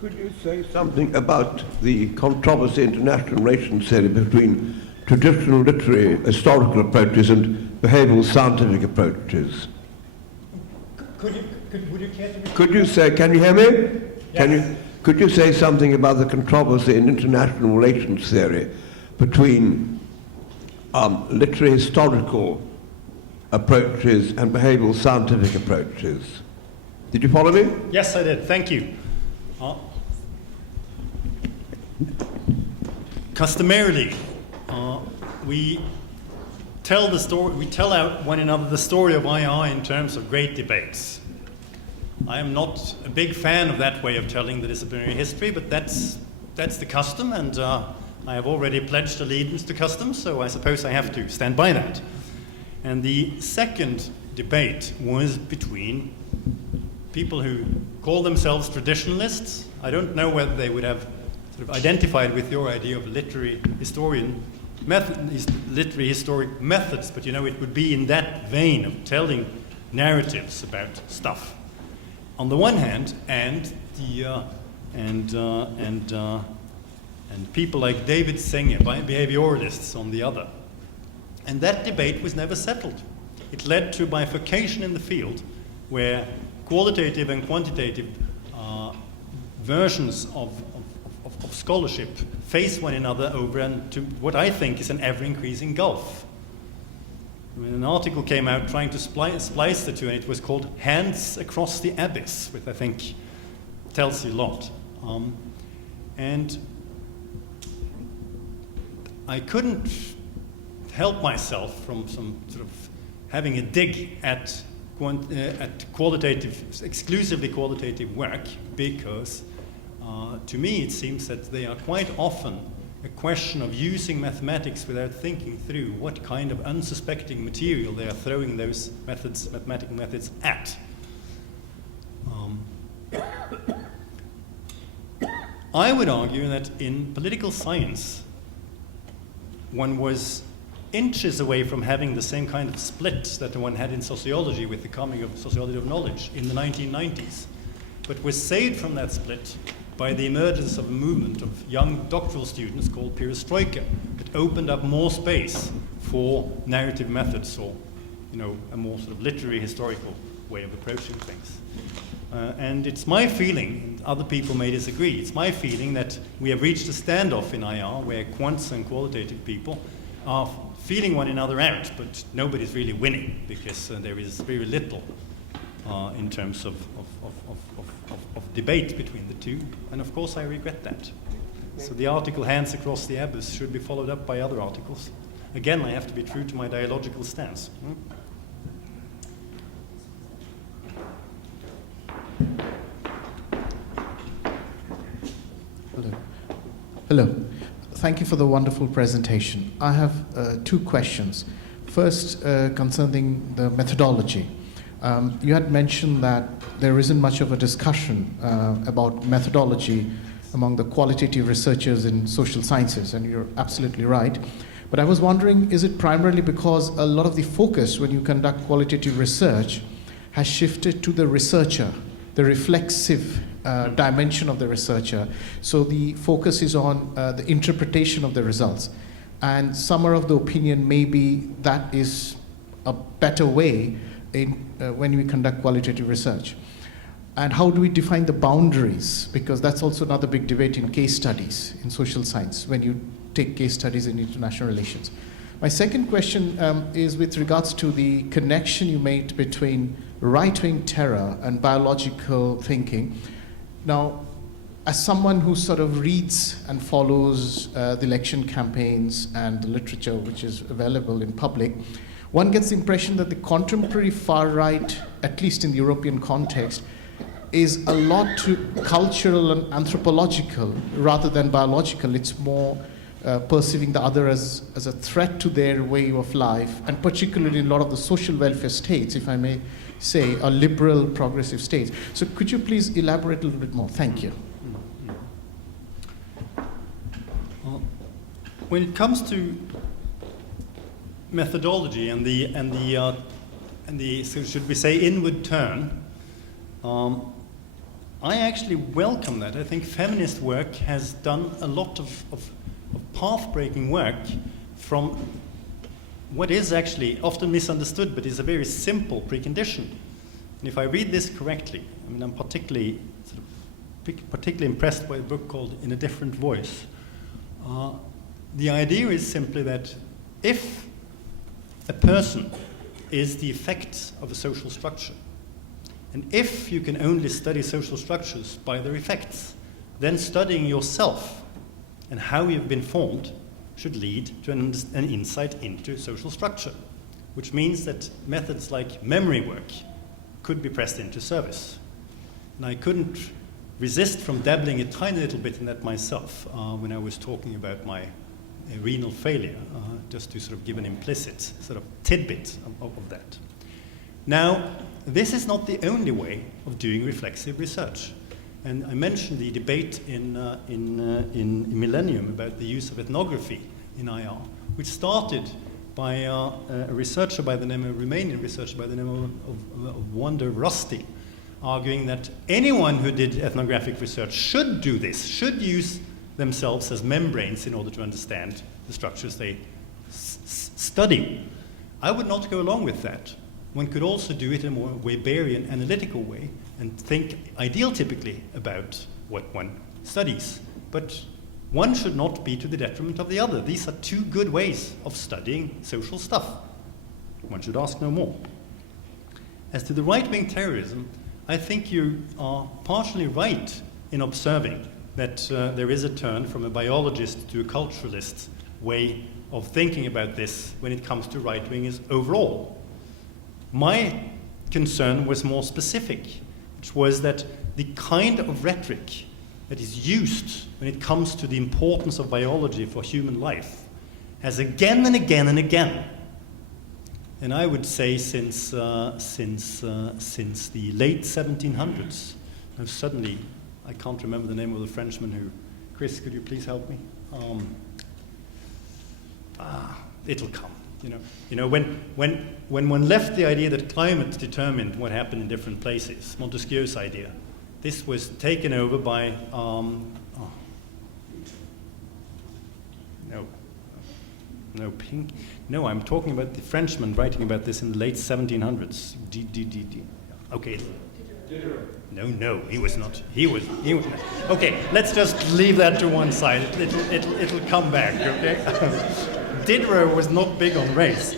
Could you say something about the controversy in international relations theory between traditional literary historical approaches and behavioural scientific approaches? Would you care to... Could you say, can you hear me? Yes. Could you say something about the controversy in international relations theory between literary historical approaches and behavioural scientific approaches? Did you follow me? Yes, I did. Thank you. Customarily, we tell out one another the story of II in terms of great debates. I am not a big fan of that way of telling the disciplinary history, but that's the custom, and I have already pledged allegiance to custom, so I suppose I have to stand by that. And the second debate was between people who call themselves traditionalists. I don't know whether they would have sort of identified with your idea of literary historic methods, but you know, it would be in that vein of telling narratives about stuff on the one hand, and people like David Singer, behavioralists, on the other. And that debate was never settled. It led to bifurcation in the field, where qualitative and quantitative versions of scholarship face one another over and to what I think is an ever-increasing gulf. When an article came out trying to splice the two, and it was called Hands Across the Abyss, which I think tells you a lot. And I couldn't help myself from some sort of having a dig at qualitative, exclusively qualitative work, because to me it seems that they are quite often a question of using mathematics without thinking through what kind of unsuspecting material they are throwing those methods, mathematical methods, at. I would argue that in political science, one was inches away from having the same kind of split that one had in sociology with the coming of sociology of knowledge in the 1990s. but was saved from that split by the emergence of a movement of young doctoral students called perestroika that opened up more space for narrative methods, or a more sort of literary historical way of approaching things. And it's my feeling, and other people may disagree, it's my feeling that we have reached a standoff in IR where quants and qualitative people are feeling one another out, but nobody's really winning because there is very little in terms of debate between the two, and of course I regret that. So the article Hands Across the Abyss should be followed up by other articles. Again, I have to be true to my dialogical stance. Hello. Thank you for the wonderful presentation. I have two questions. First, concerning the methodology. You had mentioned that there isn't much of a discussion about methodology among the qualitative researchers in social sciences, and you're absolutely right. But I was wondering, is it primarily because a lot of the focus when you conduct qualitative research has shifted to the researcher, the reflexive dimension of the researcher? So the focus is on the interpretation of the results. And some are of the opinion maybe that is a better way in when we conduct qualitative research. And how do we define the boundaries? Because that's also another big debate in case studies in social science, when you take case studies in international relations. My second question is with regards to the connection you made between right-wing terror and biological thinking. Now, as someone who sort of reads and follows the election campaigns and the literature which is available in public, one gets the impression that the contemporary far right, at least in the European context, is a lot too cultural and anthropological rather than biological. It's more perceiving the other as a threat to their way of life, and particularly in a lot of the social welfare states, if I may say, are liberal progressive states. So could you please elaborate a little bit more? Thank you. When it comes to methodology and the so should we say inward turn, I actually welcome that. I think feminist work has done a lot of path-breaking work from what is actually often misunderstood, but is a very simple precondition. And if I read this correctly, I mean, I'm particularly impressed by a book called In a Different Voice. The idea is simply that if a person is the effect of a social structure, and if you can only study social structures by their effects, then studying yourself and how you've been formed should lead to an insight into social structure, which means that methods like memory work could be pressed into service. And I couldn't resist from dabbling a tiny little bit in that myself when I was talking about my renal failure, just to sort of give an implicit sort of tidbit of that. Now, this is not the only way of doing reflexive research. And I mentioned the debate in Millennium about the use of ethnography in IR, which started by a researcher by the name of, Romanian researcher by the name of Wanda Rusty, arguing that anyone who did ethnographic research should do this, should use themselves as membranes in order to understand the structures they study. I would not go along with that. One could also do it in a more Weberian analytical way and think ideal-typically about what one studies. But one should not be to the detriment of the other. These are two good ways of studying social stuff. One should ask no more. As to the right-wing terrorism, I think you are partially right in observing that there is a turn from a biologist to a culturalist way of thinking about this when it comes to right-wingers overall. My concern was more specific, which was that the kind of rhetoric that is used when it comes to the importance of biology for human life has again and again and again, and I would say since the late 1700s, suddenly I can't remember the name of the Frenchman who, Chris, could you please help me? It'll come. When one left the idea that climate determined what happened in different places, Montesquieu's idea, this was taken over by, no, I'm talking about the Frenchman writing about this in the late 1700s. Okay. No, he was not. He was. Okay, let's just leave that to one side. It'll come back. Okay. Diderot was not big on race,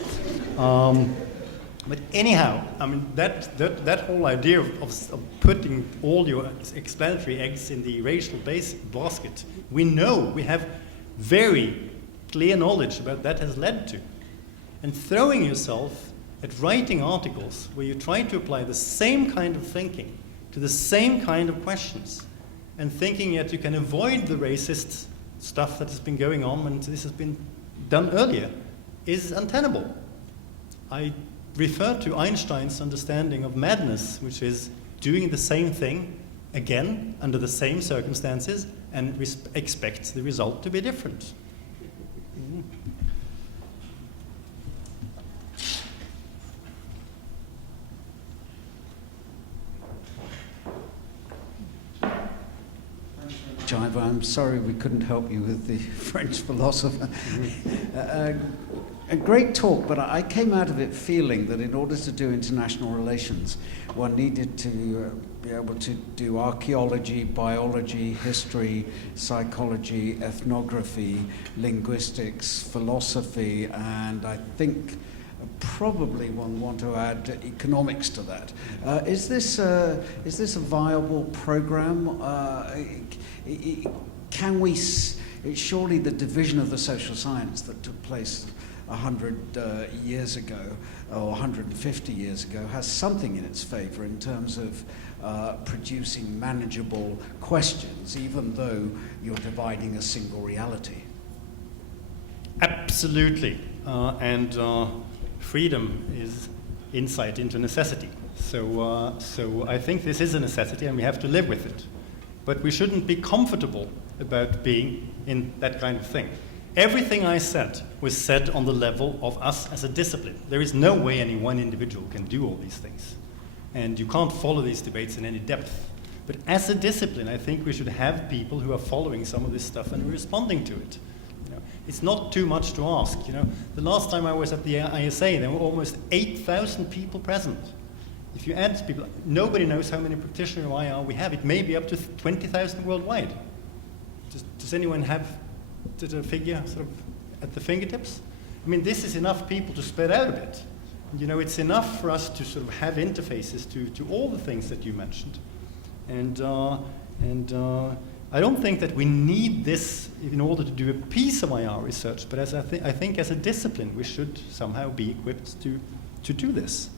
but anyhow, I mean that whole idea of putting all your explanatory eggs in the racial basket, we have very clear knowledge about that has led to, and throwing yourself at writing articles where you try to apply the same kind of thinking to the same kind of questions, and thinking that you can avoid the racist stuff that has been going on and this has been done earlier, is untenable. I refer to Einstein's understanding of madness, which is doing the same thing again under the same circumstances and expect the result to be different. Iver, I'm sorry we couldn't help you with the French philosopher. A great talk, but I came out of it feeling that in order to do international relations, one needed to be able to do archaeology, biology, history, psychology, ethnography, linguistics, philosophy, and I think probably one want to add economics to that. Is this a viable program? Can we? Surely the division of the social science that took place 100 years ago or 150 years ago has something in its favor in terms of producing manageable questions, even though you're dividing a single reality. Absolutely, and freedom is insight into necessity. So I think this is a necessity, and we have to live with it. But we shouldn't be comfortable about being in that kind of thing. Everything I said was said on the level of us as a discipline. There is no way any one individual can do all these things. And you can't follow these debates in any depth. But as a discipline, I think we should have people who are following some of this stuff and responding to it. It's not too much to ask. The last time I was at the ISA, there were almost 8,000 people present. If you add people, nobody knows how many practitioners of IR we have. It may be up to 20,000 worldwide. Does anyone have the figure sort of at the fingertips? I mean, this is enough people to spread out a bit. It's enough for us to sort of have interfaces to all the things that you mentioned. And I don't think that we need this in order to do a piece of IR research, but I think as a discipline we should somehow be equipped to do this.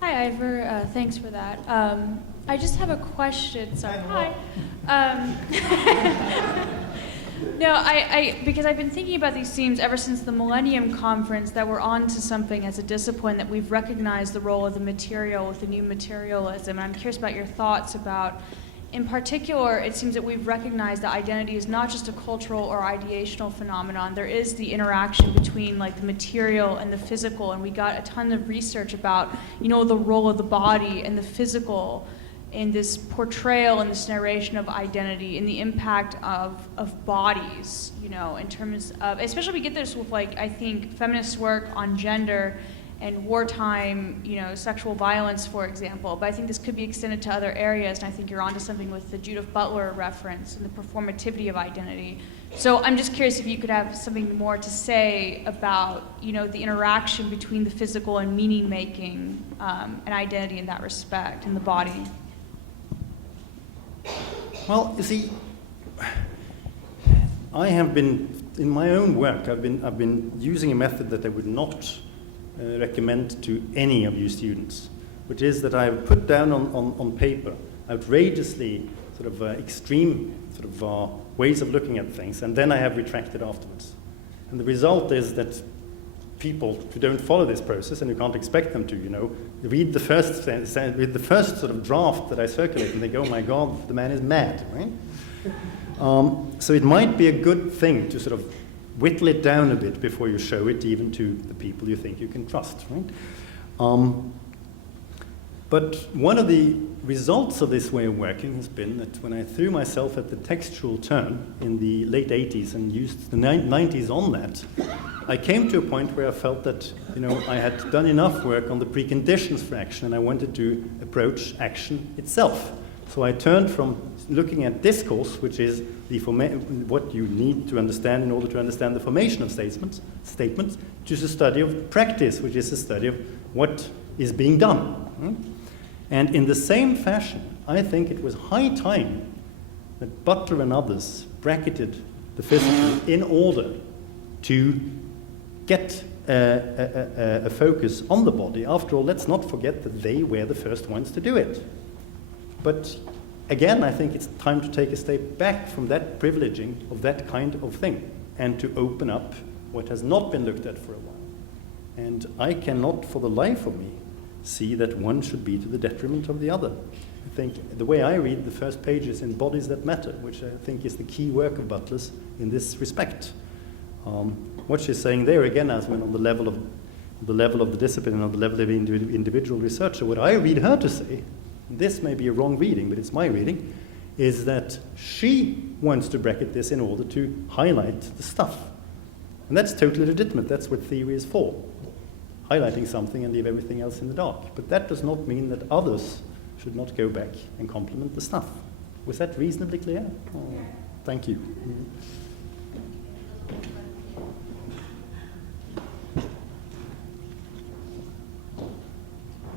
Hi, Iver. Thanks for that. I just have a question. Sorry. Hi. No, because I've been thinking about these themes ever since the Millennium Conference, that we're on to something as a discipline, that we've recognized the role of the material with the new materialism. And I'm curious about your thoughts about, in particular, it seems that we've recognized that identity is not just a cultural or ideational phenomenon. There is the interaction between the material and the physical, and we got a ton of research about, the role of the body and the physical in this portrayal and this narration of identity, and the impact of bodies, in terms of, especially we get this with I think feminist work on gender and wartime, sexual violence, for example. But I think this could be extended to other areas, and I think you're onto something with the Judith Butler reference and the performativity of identity. So I'm just curious if you could have something more to say about, the interaction between the physical and meaning-making and identity in that respect, in the body. Well, you see, I have been, in my own work, I've been using a method that I would not recommend to any of you students, which is that I have put down on paper outrageously sort of extreme sort of ways of looking at things, and then I have retracted afterwards. And the result is that people who don't follow this process, and you can't expect them to, read the first sort of draft that I circulate, and they go, "Oh my God, the man is mad," right? So it might be a good thing to sort of whittle it down a bit before you show it even to the people you think you can trust, right? But one of the results of this way of working has been that when I threw myself at the textual turn in the late 80s and used the 90s on that, I came to a point where I felt that, you know, I had done enough work on the preconditions for action and I wanted to approach action itself. So I turned from looking at discourse, which is what you need to understand in order to understand the formation of statements, to the study of practice, which is the study of what is being done. And in the same fashion, I think it was high time that Butler and others bracketed the physical in order to get a focus on the body. After all, let's not forget that they were the first ones to do it. But again, I think it's time to take a step back from that privileging of that kind of thing and to open up what has not been looked at for a while. And I cannot, for the life of me, see that one should be to the detriment of the other. I think the way I read the first pages in Bodies That Matter, which I think is the key work of Butler's in this respect. What she's saying there, again, as when on the level of the discipline and on the level of individual researcher, what I read her to say, this may be a wrong reading, but it's my reading, is that she wants to bracket this in order to highlight the stuff. And that's totally legitimate. That's what theory is for. Highlighting something and leave everything else in the dark. But that does not mean that others should not go back and complement the stuff. Was that reasonably clear? Oh, thank you.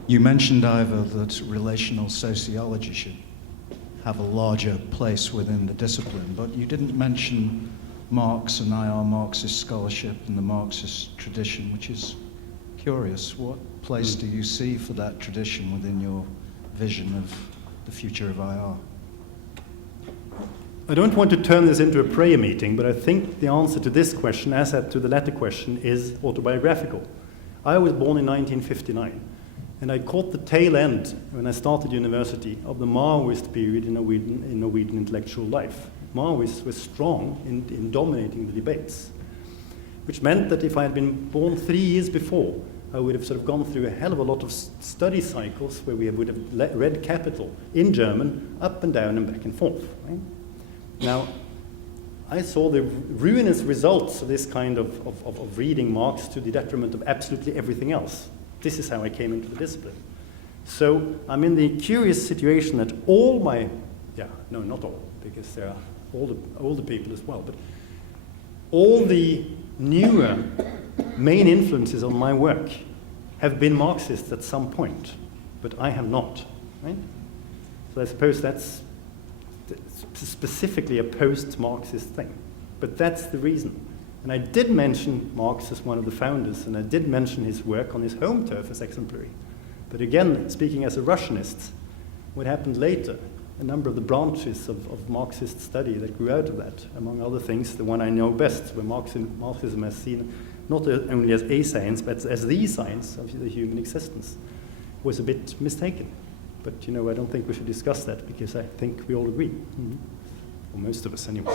You mentioned, Iver, that relational sociology should have a larger place within the discipline, but you didn't mention Marx and IR Marxist scholarship and the Marxist tradition, which is curious. What place do you see for that tradition within your vision of the future of IR? I don't want to turn this into a prayer meeting, but I think the answer to this question, as to the latter question, is autobiographical. I was born in 1959, and I caught the tail end, when I started university, of the Maoist period in Norwegian intellectual life. Maoists were strong in dominating the debates, which meant that if I had been born 3 years before, I would have sort of gone through a hell of a lot of study cycles where we would have read Capital in German, up and down and back and forth. Right? Now, I saw the ruinous results of this kind of reading Marx to the detriment of absolutely everything else. This is how I came into the discipline. So I'm in the curious situation that all my, not all, because there are older people as well, but all the newer main influences on my work have been Marxists at some point, but I have not, right? So I suppose that's specifically a post-Marxist thing, but that's the reason. And I did mention Marx as one of the founders, and I did mention his work on his home turf as exemplary. But again, speaking as a Russianist, what happened later, a number of the branches of Marxist study that grew out of that, among other things, the one I know best, where Marxism has seen not only as a science, but as the science of the human existence, was a bit mistaken. But, I don't think we should discuss that, because I think we all agree. Mm-hmm. Or most of us, anyway.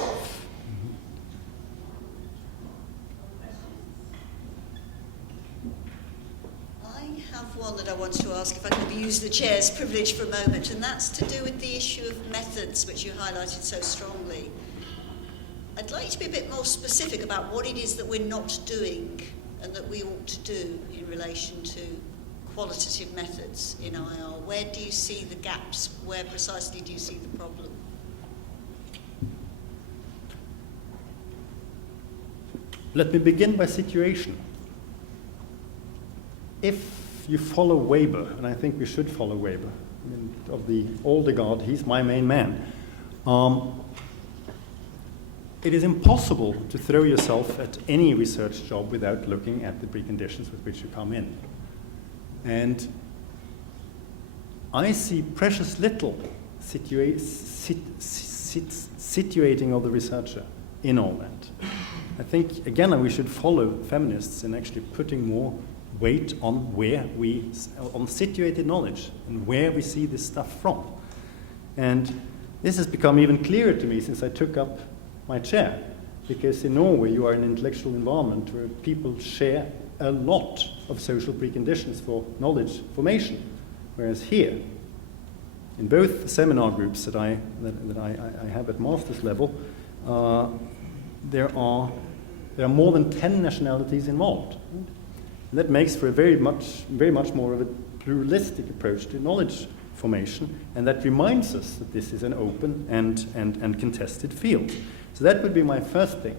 One that I want to ask, if I could use the chair's privilege for a moment, and that's to do with the issue of methods, which you highlighted so strongly. I'd like you to be a bit more specific about what it is that we're not doing and that we ought to do in relation to qualitative methods in IR. Where do you see the gaps? Where precisely do you see the problem? Let me begin by situation. If you follow Weber, and I think we should follow Weber, of the older guard, he's my main man. It is impossible to throw yourself at any research job without looking at the preconditions with which you come in. And I see precious little situating of the researcher in all that. I think, again, we should follow feminists in actually putting more weight on on situated knowledge and where we see this stuff from. And this has become even clearer to me since I took up my chair. because in Norway you are in an intellectual environment where people share a lot of social preconditions for knowledge formation, whereas here, in both the seminar groups that I have at master's level, there are more than 10 nationalities involved. And that makes for a very much more of a pluralistic approach to knowledge formation, and that reminds us that this is an open and contested field. So that would be my first thing.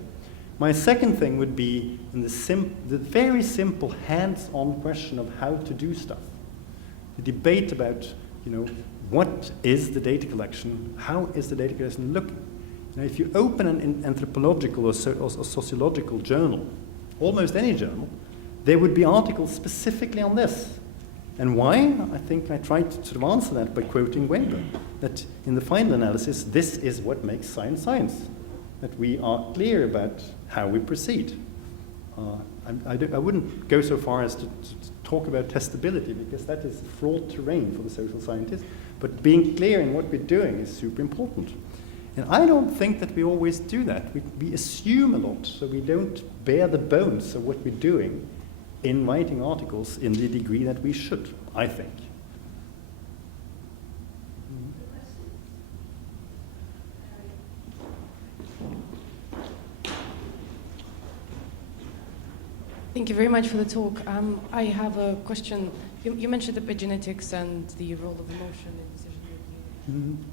My second thing would be in the very simple hands-on question of how to do stuff. The debate about, what is the data collection? How is the data collection looking? If you open an anthropological or sociological journal, almost any journal, there would be articles specifically on this. And why? I think I tried to sort of answer that by quoting Weber, that in the final analysis, this is what makes science science, that we are clear about how we proceed. I wouldn't go so far as to talk about testability, because that is fraught terrain for the social scientist, but being clear in what we're doing is super important. And I don't think that we always do that. We assume a lot, so we don't bear the bones of what we're doing in writing articles in the degree that we should, I think. Thank you very much for the talk. I have a question. You mentioned epigenetics and the role of emotion in decision-making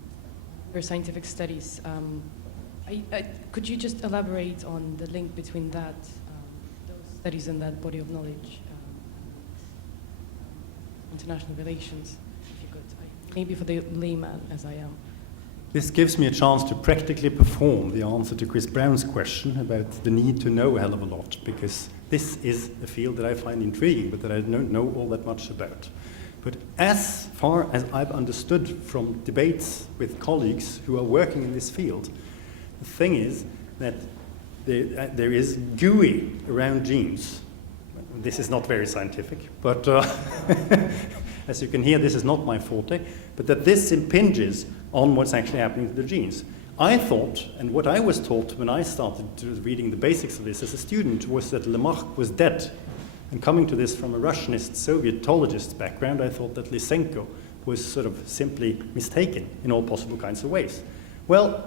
for scientific studies. Could you just elaborate on the link between that, those studies and that body of knowledge, international relations, if you could? Maybe for the layman, as I am. This gives me a chance to practically perform the answer to Chris Brown's question about the need to know a hell of a lot, because this is a field that I find intriguing, but that I don't know all that much about. But as far as I've understood from debates with colleagues who are working in this field, the thing is that there is GUI around genes. This is not very scientific, but as you can hear, this is not my forte, but that this impinges on what's actually happening to the genes. I thought, and what I was taught when I started reading the basics of this as a student, was that Lamarck was dead. And coming to this from a Russianist, Sovietologist background, I thought that Lysenko was sort of simply mistaken in all possible kinds of ways. Well,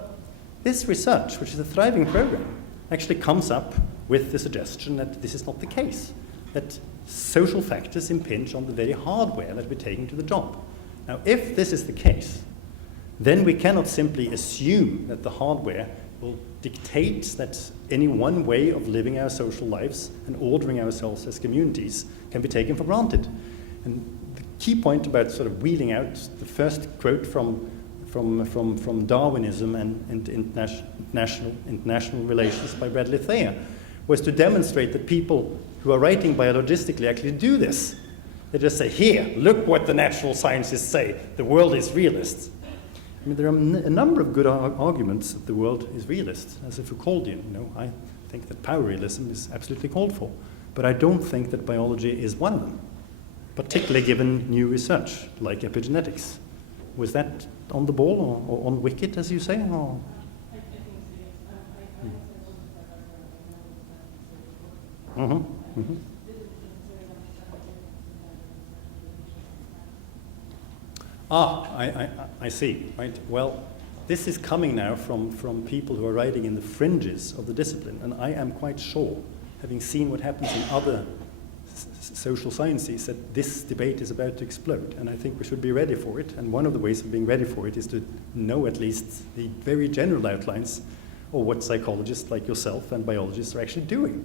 this research, which is a thriving program, actually comes up with the suggestion that this is not the case, that social factors impinge on the very hardware that we're taking to the job. Now, if this is the case, then we cannot simply assume that the hardware will dictate that any one way of living our social lives and ordering ourselves as communities can be taken for granted. And the key point about sort of wheeling out the first quote from Darwinism and international relations by Bradley Thayer was to demonstrate that people who are writing biologistically actually do this. They just say, here, look what the natural scientists say, the world is realist. I mean, there are a number of good arguments that the world is realist. As a Foucauldian, I think that power realism is absolutely called for. But I don't think that biology is one of them, particularly given new research, like epigenetics. Was that on the ball, or on wicket, as you say? Or? I see, right? Well, this is coming now from people who are writing in the fringes of the discipline, and I am quite sure, having seen what happens in other social sciences, that this debate is about to explode, and I think we should be ready for it, and one of the ways of being ready for it is to know at least the very general outlines of what psychologists like yourself and biologists are actually doing.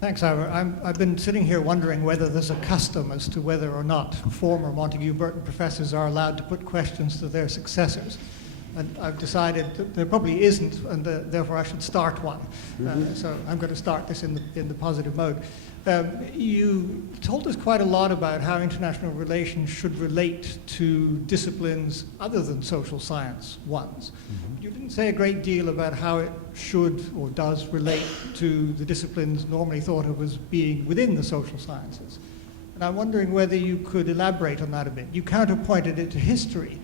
Thanks, Iver. I've been sitting here wondering whether there's a custom as to whether or not former Montague Burton professors are allowed to put questions to their successors. And I've decided that there probably isn't, and therefore I should start one. So I'm going to start this in the positive mode. You told us quite a lot about how international relations should relate to disciplines other than social science ones. You didn't say a great deal about how it should or does relate to the disciplines normally thought of as being within the social sciences. And I'm wondering whether you could elaborate on that a bit. You counterpointed it to history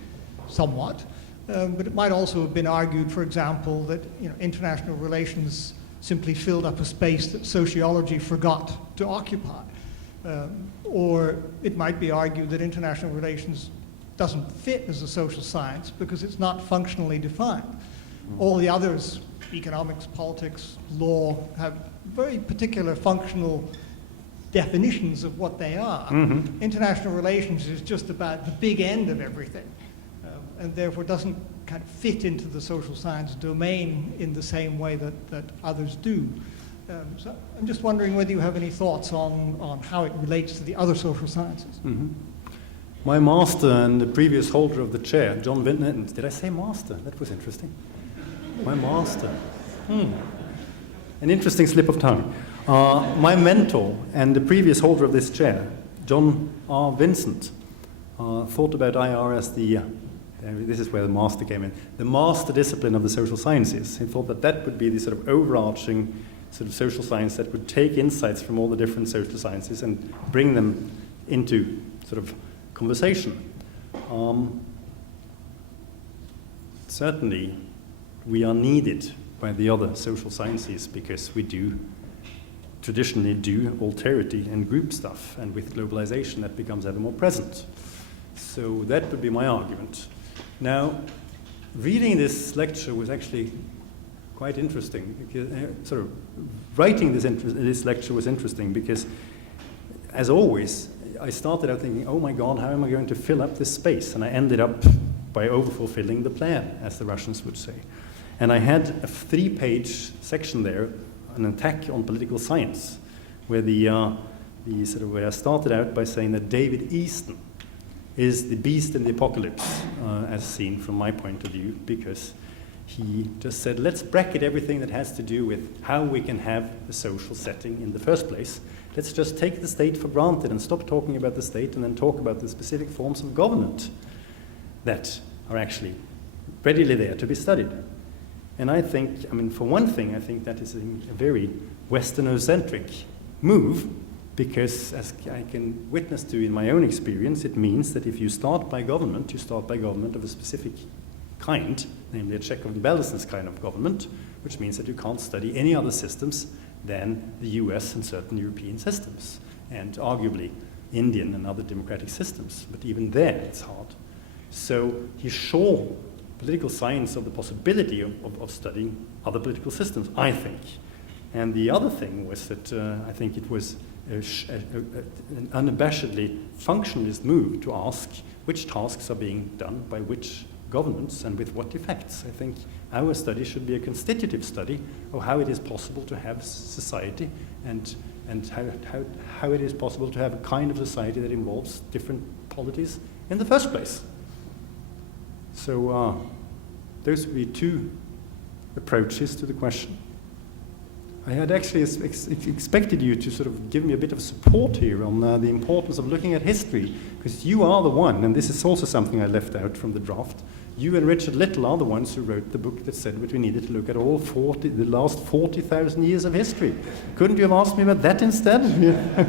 somewhat, but it might also have been argued, for example, that international relations simply filled up a space that sociology forgot to occupy. Or it might be argued that international relations doesn't fit as a social science because it's not functionally defined. All the others, economics, politics, law, have very particular functional definitions of what they are. Mm-hmm. International relations is just about the big end of everything, and therefore doesn't kind of fit into the social science domain in the same way that others do. So I'm just wondering whether you have any thoughts on how it relates to the other social sciences. Mm-hmm. My master and the previous holder of the chair, John Vintner, did I say master? That was interesting. My master. An interesting slip of tongue. My mentor and the previous holder of this chair, John R. Vincent, thought about IR as this is where the master came in, the master discipline of the social sciences. He thought that that would be the sort of overarching sort of social science that would take insights from all the different social sciences and bring them into sort of conversation. Certainly, we are needed by the other social sciences because we traditionally do alterity and group stuff, and with globalization that becomes ever more present. So that would be my argument. Now, reading this lecture was actually quite interesting, because sort of writing this lecture was interesting because, as always, I started out thinking, oh my God, how am I going to fill up this space? And I ended up by overfulfilling the plan, as the Russians would say. And I had a 3-page section there, an attack on political science, where where I started out by saying that David Easton is the beast in the apocalypse, as seen from my point of view, because he just said, let's bracket everything that has to do with how we can have a social setting in the first place. Let's just take the state for granted and stop talking about the state and then talk about the specific forms of government that are actually readily there to be studied. And I think, for one thing, I think that is a very Westernocentric move, because as I can witness to in my own experience, it means that if you start by government, you start by government of a specific kind, namely a check and balances kind of government, which means that you can't study any other systems than the US and certain European systems, and arguably Indian and other democratic systems. But even there, it's hard. So he saw political science of the possibility of studying other political systems, I think. And the other thing was that I think it was an unabashedly functionalist move to ask which tasks are being done by which governments and with what effects. I think our study should be a constitutive study of how it is possible to have society and how it is possible to have a kind of society that involves different polities in the first place. So those would be two approaches to the question. I had actually expected you to sort of give me a bit of support here on the importance of looking at history, because you are the one, and this is also something I left out from the draft, you and Richard Little are the ones who wrote the book that said that we needed to look at all the last 40,000 years of history. Couldn't you have asked me about that instead? Yeah.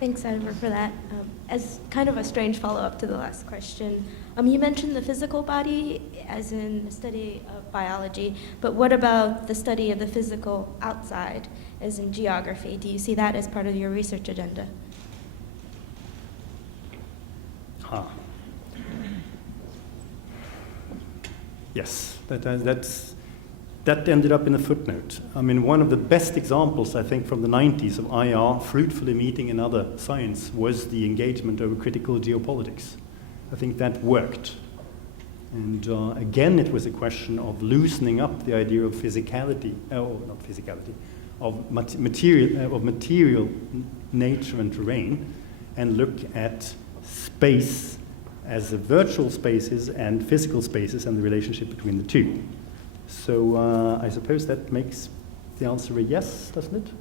Thanks, Iver, for that. As kind of a strange follow-up to the last question, you mentioned the physical body as in the study of biology, but what about the study of the physical outside, as in geography? Do you see that as part of your research agenda? Yes, that ended up in a footnote. One of the best examples, I think, from the 90s of IR fruitfully meeting another science was the engagement over critical geopolitics. I think that worked. And again, it was a question of loosening up the idea of physicality, of material nature and terrain, and look at space as a virtual spaces and physical spaces and the relationship between the two. So I suppose that makes the answer a yes, doesn't it?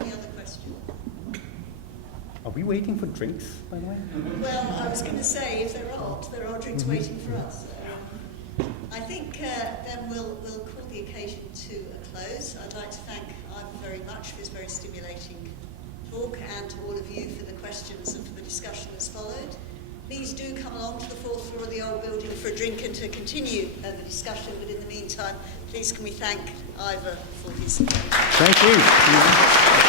Any other question? Are we waiting for drinks, by the way? Well, I was going to say, if there are drinks waiting for us. I think then we'll call the occasion to a close. I'd like to thank Iver very much for his very stimulating talk, and to all of you for the questions and for the discussion that's followed. Please do come along to the fourth floor of the old building for a drink and to continue the discussion, but in the meantime, please can we thank Iver for his... Thank you.